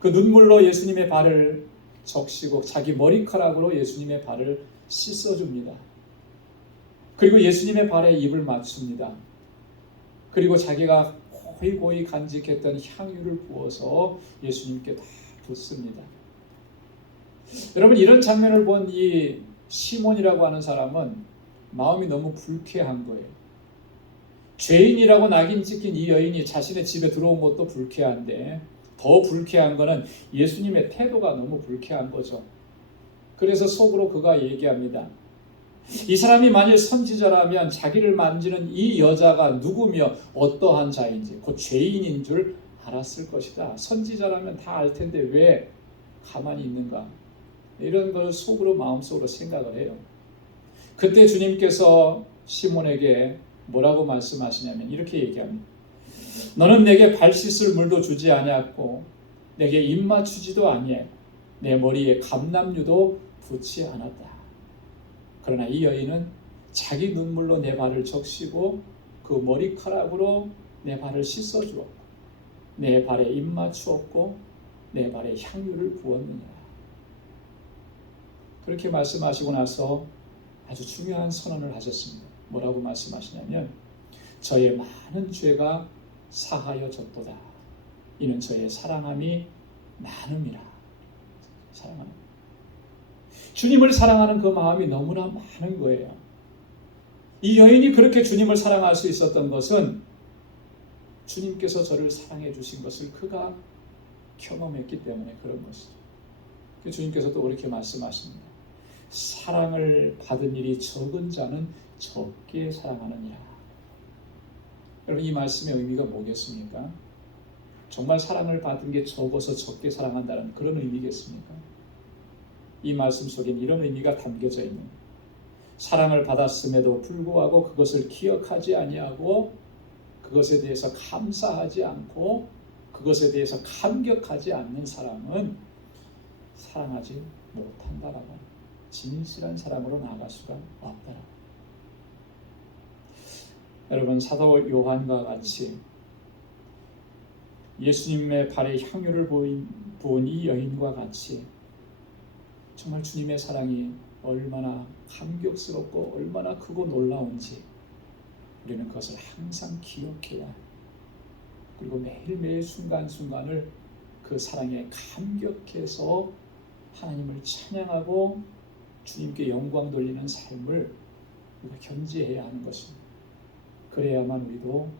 그 눈물로 예수님의 발을 적시고 자기 머리카락으로 예수님의 발을 씻어줍니다. 그리고 예수님의 발에 입을 맞춥니다. 그리고 자기가 고이 간직했던 향유를 부어서 예수님께 다 붓습니다. 여러분, 이런 장면을 본 이 시몬이라고 하는 사람은 마음이 너무 불쾌한 거예요. 죄인이라고 낙인 찍힌 이 여인이 자신의 집에 들어온 것도 불쾌한데 더 불쾌한 거는 예수님의 태도가 너무 불쾌한 거죠. 그래서 속으로 그가 얘기합니다. 이 사람이 만일 선지자라면 자기를 만지는 이 여자가 누구며 어떠한 자인지 곧 죄인인 줄 알았을 것이다. 선지자라면 다 알 텐데 왜 가만히 있는가? 이런 걸 속으로, 마음속으로 생각을 해요. 그때 주님께서 시몬에게 뭐라고 말씀하시냐면 이렇게 얘기합니다. 너는 내게 발 씻을 물도 주지 아니했고 내게 입 맞추지도 아니했고 내 머리에 감람유도 붓지 않았다. 그러나 이 여인은 자기 눈물로 내 발을 적시고 그 머리카락으로 내 발을 씻어주었고 내 발에 입 맞추었고 내 발에 향유를 부었느니라. 그렇게 말씀하시고 나서 아주 중요한 선언을 하셨습니다. 뭐라고 말씀하시냐면 저의 많은 죄가 사하여졌도다. 이는 저의 사랑함이 많음이라. 사랑합니다. 주님을 사랑하는 그 마음이 너무나 많은 거예요. 이 여인이 그렇게 주님을 사랑할 수 있었던 것은 주님께서 저를 사랑해 주신 것을 그가 경험했기 때문에 그런 것이죠. 주님께서 또 그렇게 말씀하십니다. 사랑을 받은 일이 적은 자는 적게 사랑하느니라. 여러분, 이 말씀의 의미가 뭐겠습니까? 정말 사랑을 받은 게 적어서 적게 사랑한다는 그런 의미겠습니까? 이 말씀 속엔 이런 의미가 담겨져 있는 거예요. 사랑을 받았음에도 불구하고 그것을 기억하지 아니하고 그것에 대해서 감사하지 않고 그것에 대해서 감격하지 않는 사람은 사랑하지 못한다라고, 진실한 사랑으로 나아갈 수가 없다라고. 여러분, 사도 요한과 같이 예수님의 발에 향유를 부은 이 여인과 같이 정말 주님의 사랑이 얼마나 감격스럽고 얼마나 크고 놀라운지 우리는 그것을 항상 기억해야, 그리고 매일매일 순간순간을 그 사랑에 감격해서 하나님을 찬양하고 주님께 영광 돌리는 삶을 우리가 견지해야 하는 것입니다. 그래야만 우리도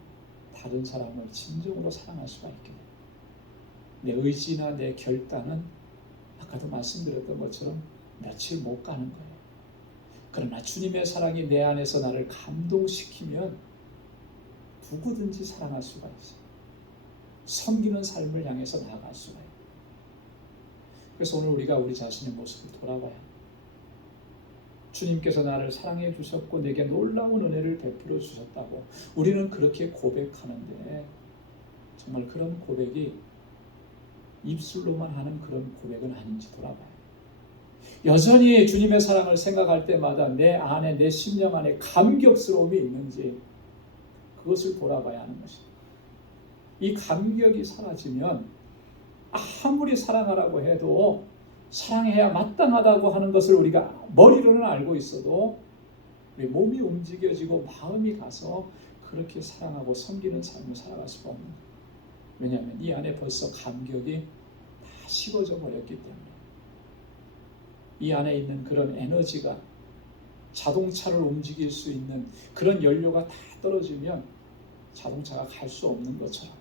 다른 사람을 진정으로 사랑할 수가 있게 됩니다. 내 의지나 내 결단은 아까도 말씀드렸던 것처럼 며칠 못 가는 거예요. 그러나 주님의 사랑이 내 안에서 나를 감동시키면 누구든지 사랑할 수가 있어요. 섬기는 삶을 향해서 나아갈 수가 있어요. 그래서 오늘 우리가 우리 자신의 모습을 돌아봐야 해요. 주님께서 나를 사랑해 주셨고 내게 놀라운 은혜를 베풀어 주셨다고 우리는 그렇게 고백하는데 정말 그런 고백이 입술로만 하는 그런 고백은 아닌지 돌아봐요. 여전히 주님의 사랑을 생각할 때마다 내 안에, 내 심령 안에 감격스러움이 있는지 그것을 돌아봐야 하는 것입니다. 이 감격이 사라지면 아무리 사랑하라고 해도 사랑해야 마땅하다고 하는 것을 우리가 머리로는 알고 있어도 우리 몸이 움직여지고 마음이 가서 그렇게 사랑하고 섬기는 삶을 살아갈 수가 없는 거예요. 왜냐하면 이 안에 벌써 감격이 다 식어져 버렸기 때문에. 이 안에 있는 그런 에너지가, 자동차를 움직일 수 있는 그런 연료가 다 떨어지면 자동차가 갈 수 없는 것처럼,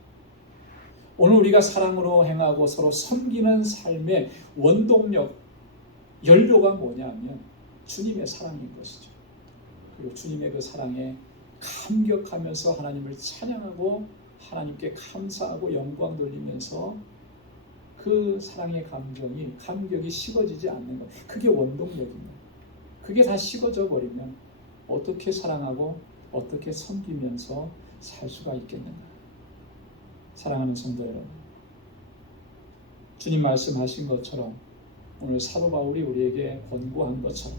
오늘 우리가 사랑으로 행하고 서로 섬기는 삶의 원동력, 연료가 뭐냐면 주님의 사랑인 것이죠. 그리고 주님의 그 사랑에 감격하면서 하나님을 찬양하고 하나님께 감사하고 영광 돌리면서 그 사랑의 감격이 식어지지 않는 것, 그게 원동력입니다. 그게 다 식어져 버리면 어떻게 사랑하고 어떻게 섬기면서 살 수가 있겠는가. 사랑하는 성도 여러분, 주님 말씀하신 것처럼 오늘 사도 바울이 우리에게 권고한 것처럼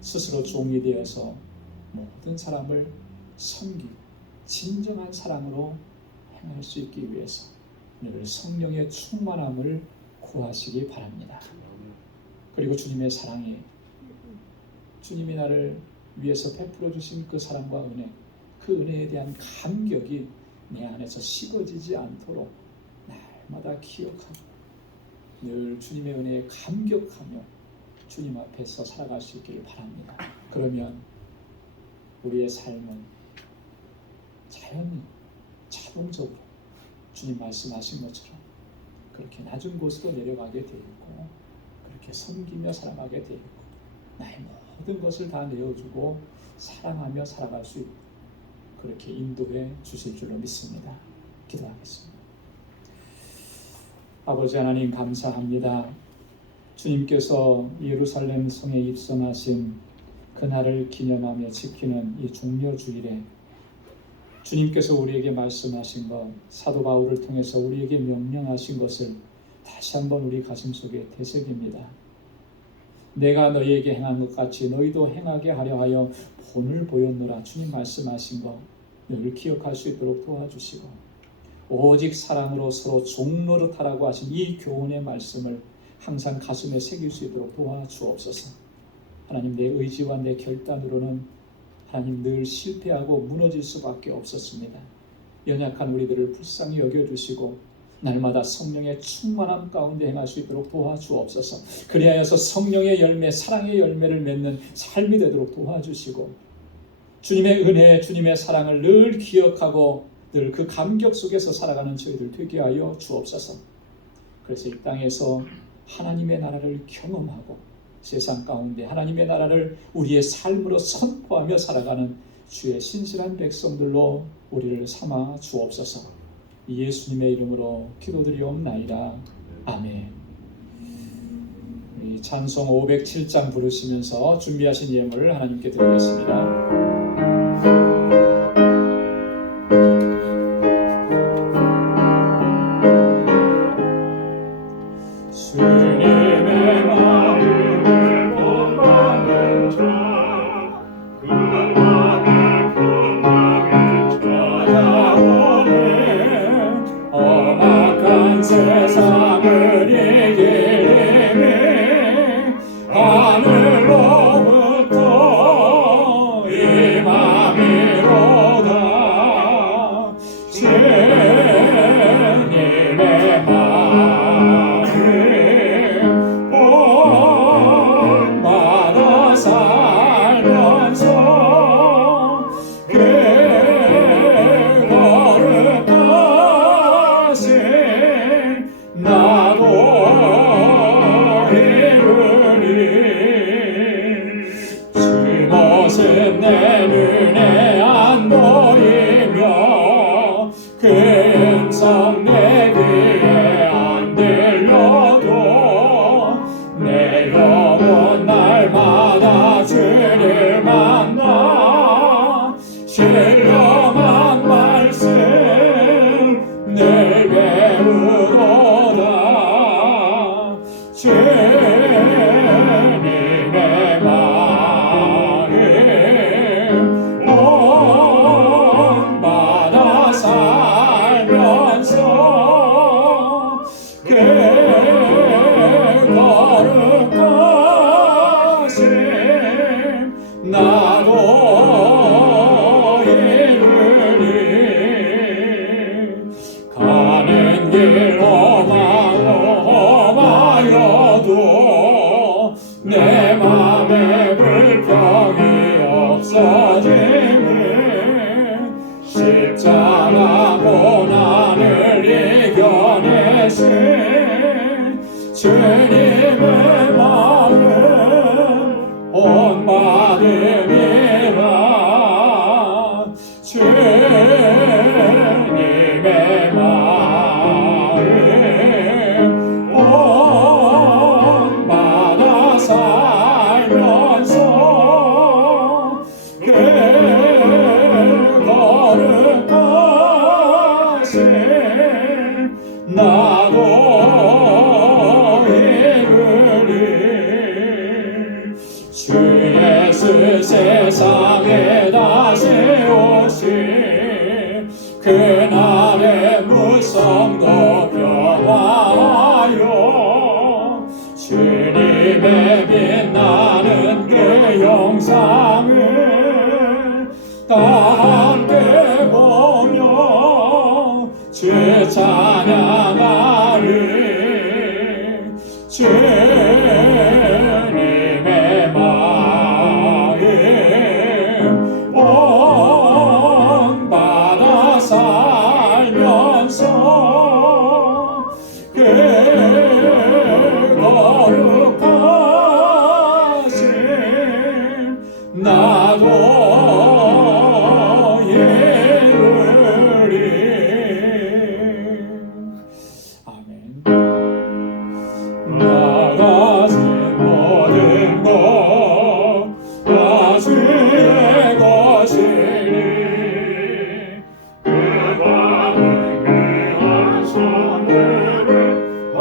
스스로 종이 되어서 모든 사람을 섬기고 진정한 사랑으로 행할 수 있기 위해서 오늘 성령의 충만함을 구하시기 바랍니다. 그리고 주님의 사랑이, 주님이 나를 위해서 베풀어 주신 그 사랑과 은혜, 그 은혜에 대한 감격이 내 안에서 식어지지 않도록 날마다 기억하고 늘 주님의 은혜에 감격하며 주님 앞에서 살아갈 수 있기를 바랍니다. 그러면 우리의 삶은 자연히 자동적으로 주님 말씀하신 것처럼 그렇게 낮은 곳으로 내려가게 되어 있고, 그렇게 섬기며 살아가게 되어 있고, 나의 모든 것을 다 내어주고 사랑하며 살아갈 수 있고, 그렇게 인도해 주실 줄로 믿습니다. 기도하겠습니다. 아버지 하나님, 감사합니다. 주님께서 예루살렘 성에 입성하신 그날을 기념하며 지키는 이 종려주일에 주님께서 우리에게 말씀하신 것, 사도 바울을 통해서 우리에게 명령하신 것을 다시 한번 우리 가슴속에 되새깁니다. 내가 너희에게 행한 것 같이 너희도 행하게 하려 하여 본을 보였노라. 주님 말씀하신 것 늘 기억할 수 있도록 도와주시고, 오직 사랑으로 서로 종노릇하라고 하신 이 교훈의 말씀을 항상 가슴에 새길 수 있도록 도와주옵소서. 하나님, 내 의지와 내 결단으로는 하나님 늘 실패하고 무너질 수밖에 없었습니다. 연약한 우리들을 불쌍히 여겨주시고 날마다 성령의 충만함 가운데 행할 수 있도록 도와주옵소서. 그리하여서 성령의 열매, 사랑의 열매를 맺는 삶이 되도록 도와주시고, 주님의 은혜, 주님의 사랑을 늘 기억하고 늘 그 감격 속에서 살아가는 저희들 되게 하여 주옵소서. 그래서 이 땅에서 하나님의 나라를 경험하고 세상 가운데 하나님의 나라를 우리의 삶으로 선포하며 살아가는 주의 신실한 백성들로 우리를 삼아 주옵소서. 예수님의 이름으로 기도드리옵나이다. 아멘. 우리 찬송 507장 부르시면서 준비하신 예물을 하나님께 드리겠습니다. 주님의 마음을 본받는 자, 그만의 평강을 찾아오네. 험악한 세상을 이기리니 하늘로부터 임함이로다. 주님의 본받아 살면서 그 거룩하신 나도 이루리. 주 모습 내 눈에 안 보이며 그 음성 내 귀에 안 들려도 내 영혼 날마다 주를 만나 신령한 말씀 늘 배우도다. 주님의 마음 본받아 살면서 그 나도 이르리 주 예수 세상에다 세우시 그날의 무성도 변화하여 주님의 빛나는 그 영상을 다 함께 보며 주 찬양하리 주님의 마음 본받아 살면서 그 거룩하신 나도 아멘. 나가진 모든 것 다 주의 것이니 그가 은혜한 손으로 다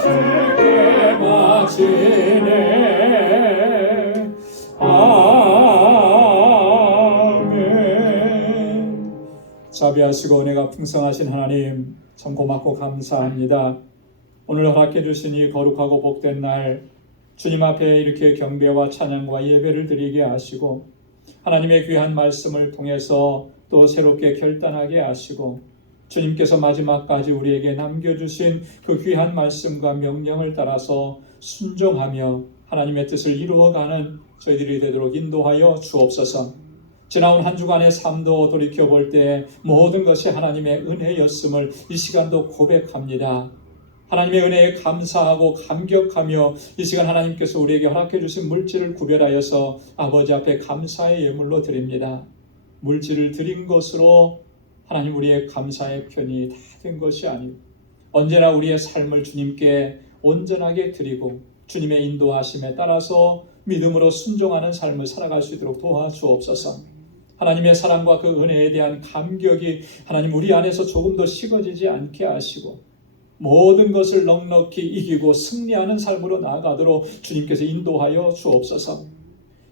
주께 바치네. 아멘. 자비하시고 은혜가 풍성하신 하나님, 참 고맙고 감사합니다. 오늘 허락해 주신 이 거룩하고 복된 날, 주님 앞에 이렇게 경배와 찬양과 예배를 드리게 하시고 하나님의 귀한 말씀을 통해서 또 새롭게 결단하게 하시고 주님께서 마지막까지 우리에게 남겨주신 그 귀한 말씀과 명령을 따라서 순종하며 하나님의 뜻을 이루어가는 저희들이 되도록 인도하여 주옵소서. 지나온 한 주간의 삶도 돌이켜볼 때 모든 것이 하나님의 은혜였음을 이 시간도 고백합니다. 하나님의 은혜에 감사하고 감격하며 이 시간 하나님께서 우리에게 허락해 주신 물질을 구별하여서 아버지 앞에 감사의 예물로 드립니다. 물질을 드린 것으로 하나님 우리의 감사의 편이 다 된 것이 아니고 언제나 우리의 삶을 주님께 온전하게 드리고 주님의 인도하심에 따라서 믿음으로 순종하는 삶을 살아갈 수 있도록 도와주옵소서. 하나님의 사랑과 그 은혜에 대한 감격이 하나님 우리 안에서 조금 더 식어지지 않게 하시고 모든 것을 넉넉히 이기고 승리하는 삶으로 나아가도록 주님께서 인도하여 주옵소서.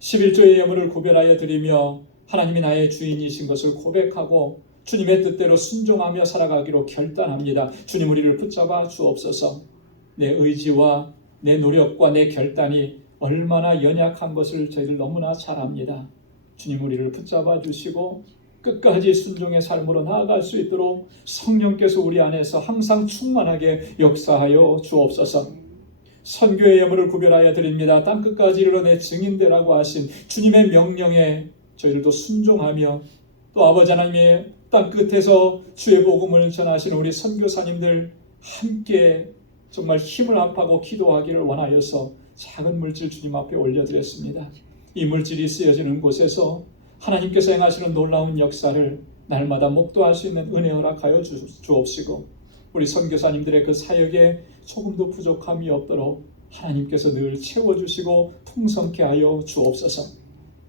11조의 예물을 구별하여 드리며 하나님이 나의 주인이신 것을 고백하고 주님의 뜻대로 순종하며 살아가기로 결단합니다. 주님 우리를 붙잡아 주옵소서. 내 의지와 내 노력과 내 결단이 얼마나 연약한 것을 저희들 너무나 잘 압니다. 주님 우리를 붙잡아 주시고 끝까지 순종의 삶으로 나아갈 수 있도록 성령께서 우리 안에서 항상 충만하게 역사하여 주옵소서. 선교의 예물을 구별하여 드립니다. 땅끝까지 이르러 내 증인되라고 하신 주님의 명령에 저희들도 순종하며 또 아버지 하나님의 땅끝에서 주의 복음을 전하시는 우리 선교사님들 함께 정말 힘을 합하고 기도하기를 원하여서 작은 물질 주님 앞에 올려드렸습니다. 이 물질이 쓰여지는 곳에서 하나님께서 행하시는 놀라운 역사를 날마다 목도할 수 있는 은혜 허락하여 주옵시고 우리 선교사님들의 그 사역에 조금도 부족함이 없도록 하나님께서 늘 채워주시고 풍성케 하여 주옵소서.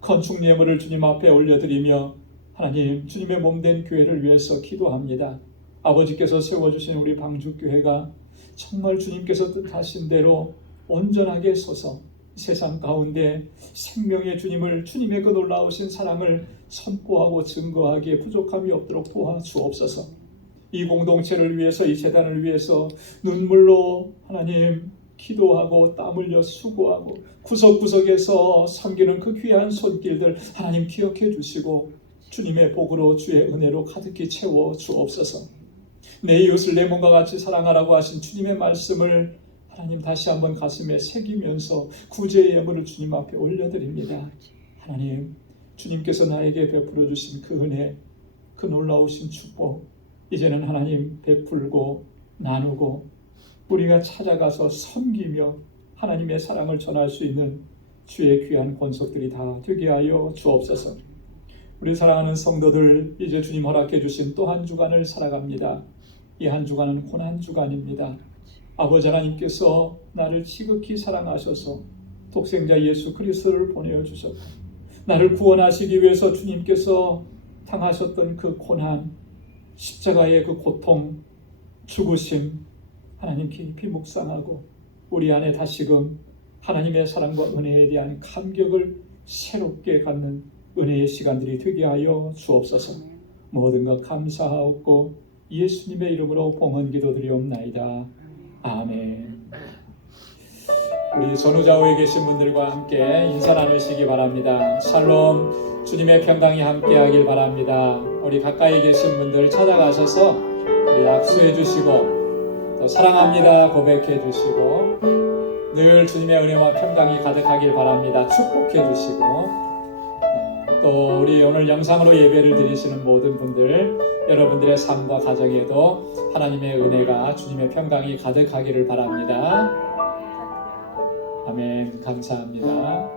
건축 예물을 주님 앞에 올려드리며 하나님 주님의 몸된 교회를 위해서 기도합니다. 아버지께서 세워주신 우리 방주교회가 정말 주님께서 뜻하신 대로 온전하게 서서 세상 가운데 생명의 주님을 주님의 그 놀라우신 사랑을 선포하고 증거하기에 부족함이 없도록 도와주옵소서. 이 공동체를 위해서 이 재단을 위해서 눈물로 하나님 기도하고 땀 흘려 수고하고 구석구석에서 섬기는 그 귀한 손길들 하나님 기억해 주시고 주님의 복으로 주의 은혜로 가득히 채워 주옵소서. 내 이웃을 내 몸과 같이 사랑하라고 하신 주님의 말씀을 하나님 다시 한번 가슴에 새기면서 구제의 예물을 주님 앞에 올려드립니다. 하나님 주님께서 나에게 베풀어 주신 그 은혜 그 놀라우신 축복 이제는 하나님 베풀고 나누고 우리가 찾아가서 섬기며 하나님의 사랑을 전할 수 있는 주의 귀한 권속들이 다 되게 하여 주옵소서. 우리 사랑하는 성도들 이제 주님 허락해 주신 또 한 주간을 살아갑니다. 이 한 주간은 고난 주간입니다. 아버지 하나님께서 나를 지극히 사랑하셔서 독생자 예수 그리스도를 보내주셨고 나를 구원하시기 위해서 주님께서 당하셨던 그 고난 십자가의 그 고통 죽으심 하나님 깊이 묵상하고 우리 안에 다시금 하나님의 사랑과 은혜에 대한 감격을 새롭게 갖는 은혜의 시간들이 되게 하여 주옵소서. 모든 것 감사하옵고 예수님의 이름으로 봉헌 기도드리옵나이다. 아멘. 우리 전후좌우에 계신 분들과 함께 인사 나누시기 바랍니다. 샬롬, 주님의 평강이 함께하길 바랍니다. 우리 가까이 계신 분들 찾아가셔서 우리 악수해 주시고 또 사랑합니다 고백해 주시고 늘 주님의 은혜와 평강이 가득하길 바랍니다. 축복해 주시고 또 우리 오늘 영상으로 예배를 드리시는 모든 분들 여러분들의 삶과 가정에도 하나님의 은혜가 주님의 평강이 가득하기를 바랍니다. 아멘. 감사합니다.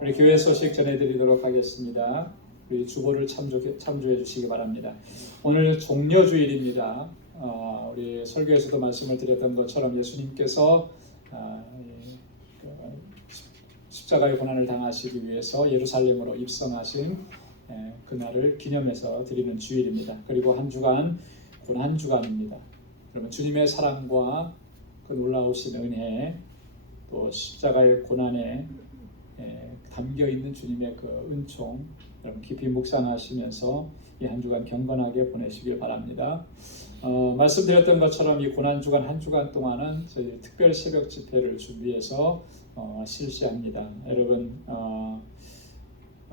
우리 교회 소식 전해드리도록 하겠습니다. 우리 주보를 참조해 주시기 바랍니다. 오늘 종려주일입니다. 우리 설교에서도 말씀을 드렸던 것처럼 예수님께서 십자가의 고난을 당하시기 위해서 예루살렘으로 입성하신 그날을 기념해서 드리는 주일입니다. 그리고 한 주간 고난주간입니다. 그러면 주님의 사랑과 그 놀라우신 은혜 또 십자가의 고난에 담겨있는 주님의 그 은총 여러분 깊이 묵상하시면서 이 한 주간 경건하게 보내시길 바랍니다. 말씀드렸던 것처럼 이 고난주간 한 주간 동안은 저희 특별 새벽 집회를 준비해서 실시합니다. 여러분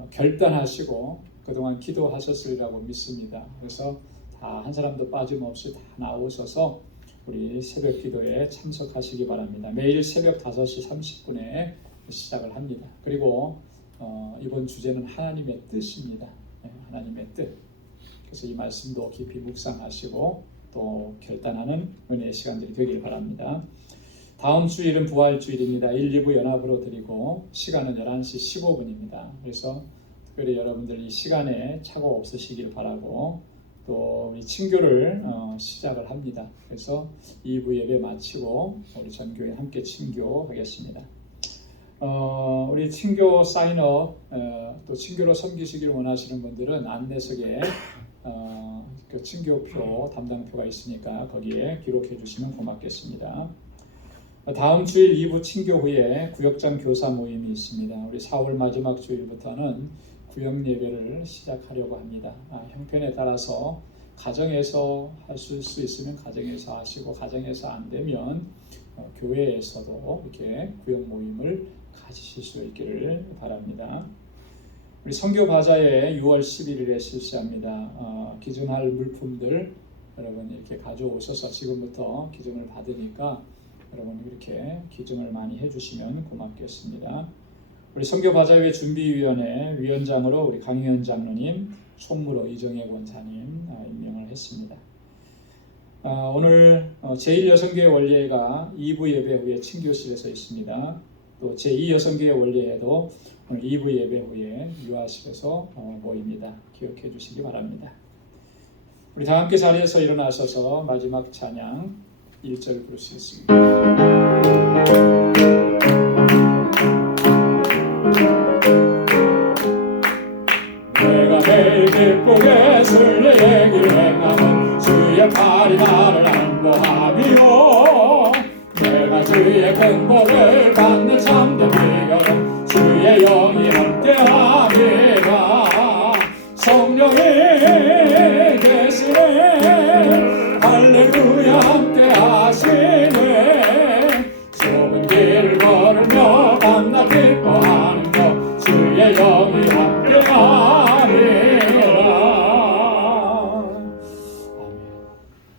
결단하시고 그동안 기도하셨으리라고 믿습니다. 그래서 다 한 사람도 빠짐없이 다 나오셔서 우리 새벽 기도에 참석하시기 바랍니다. 매일 새벽 5시 30분에 시작을 합니다. 그리고 이번 주제는 하나님의 뜻입니다. 하나님의 뜻. 그래서 이 말씀도 깊이 묵상하시고 또 결단하는 은혜의 시간들이 되길 바랍니다. 다음 주일은 부활주일입니다. 1, 2부 연합으로 드리고 시간은 11시 15분입니다. 그래서 특별히 여러분들 이 시간에 착오 없으시길 바라고 또 우리 친교를 시작을 합니다. 그래서 2부 예배 마치고 우리 전교회 함께 친교하겠습니다. 우리 친교 사인업 또 친교로 섬기시길 원하시는 분들은 안내석에 그 친교표 담당표가 있으니까 거기에 기록해 주시면 고맙겠습니다. 다음 주일 2부 친교 후에 구역장 교사 모임이 있습니다. 우리 4월 마지막 주일부터는 구역 예배를 시작하려고 합니다. 형편에 따라서 가정에서 하실 수 있으면 가정에서 하시고 가정에서 안 되면 교회에서도 이렇게 구역 모임을 가지실 수 있기를 바랍니다. 우리 선교 바자회 6월 11일에 실시합니다. 기증할 물품들 여러분 이렇게 가져오셔서 지금부터 기증을 받으니까 여러분 이렇게 기증을 많이 해주시면 고맙겠습니다. 우리 선교 바자회 준비위원회 위원장으로 우리 강희연 장로님, 총무로 이정혜 권사님 임명을 했습니다. 오늘 제1여성교회 원례회가 2부 예배 후에 친교실에서 있습니다. 또 제2여성교회 원례회도 오늘 2부 예배 후에 유아실에서 모입니다. 기억해 주시기 바랍니다. 우리 다 함께 자리에서 일어나셔서 마지막 찬양 1절 부르시겠습니다. 내가 매일 기쁘게 순례의 길 행하면 주의 팔이 나를 안보하며 내가 주의 큰 복을 받는 참된 비결은 주의 영이 함께함이라. 성령이 계시네 할렐루야 함께하시네. 좁은 길을 걸으며 밤낮 기뻐하는 것 주의 영이 함께함이라.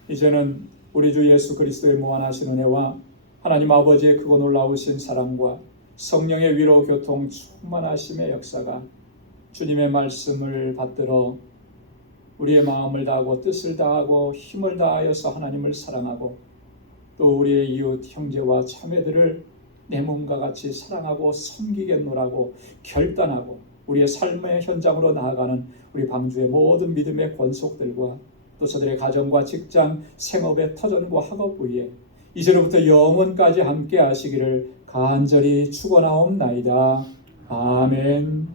이제는 우리 주 예수 그리스도의 무한하신 은혜와 하나님 아버지의 크고 놀라우신 사랑과 성령의 위로 교통 충만하심의 역사가 주님의 말씀을 받들어 우리의 마음을 다하고 뜻을 다하고 힘을 다하여서 하나님을 사랑하고 또 우리의 이웃 형제와 자매들을 내 몸과 같이 사랑하고 섬기겠노라고 결단하고 우리의 삶의 현장으로 나아가는 우리 방주의 모든 믿음의 권속들과 또 저들의 가정과 직장, 생업의 터전과 학업 위에 이제로부터 영원까지 함께 하시기를 간절히 축원하옵나이다. 아멘.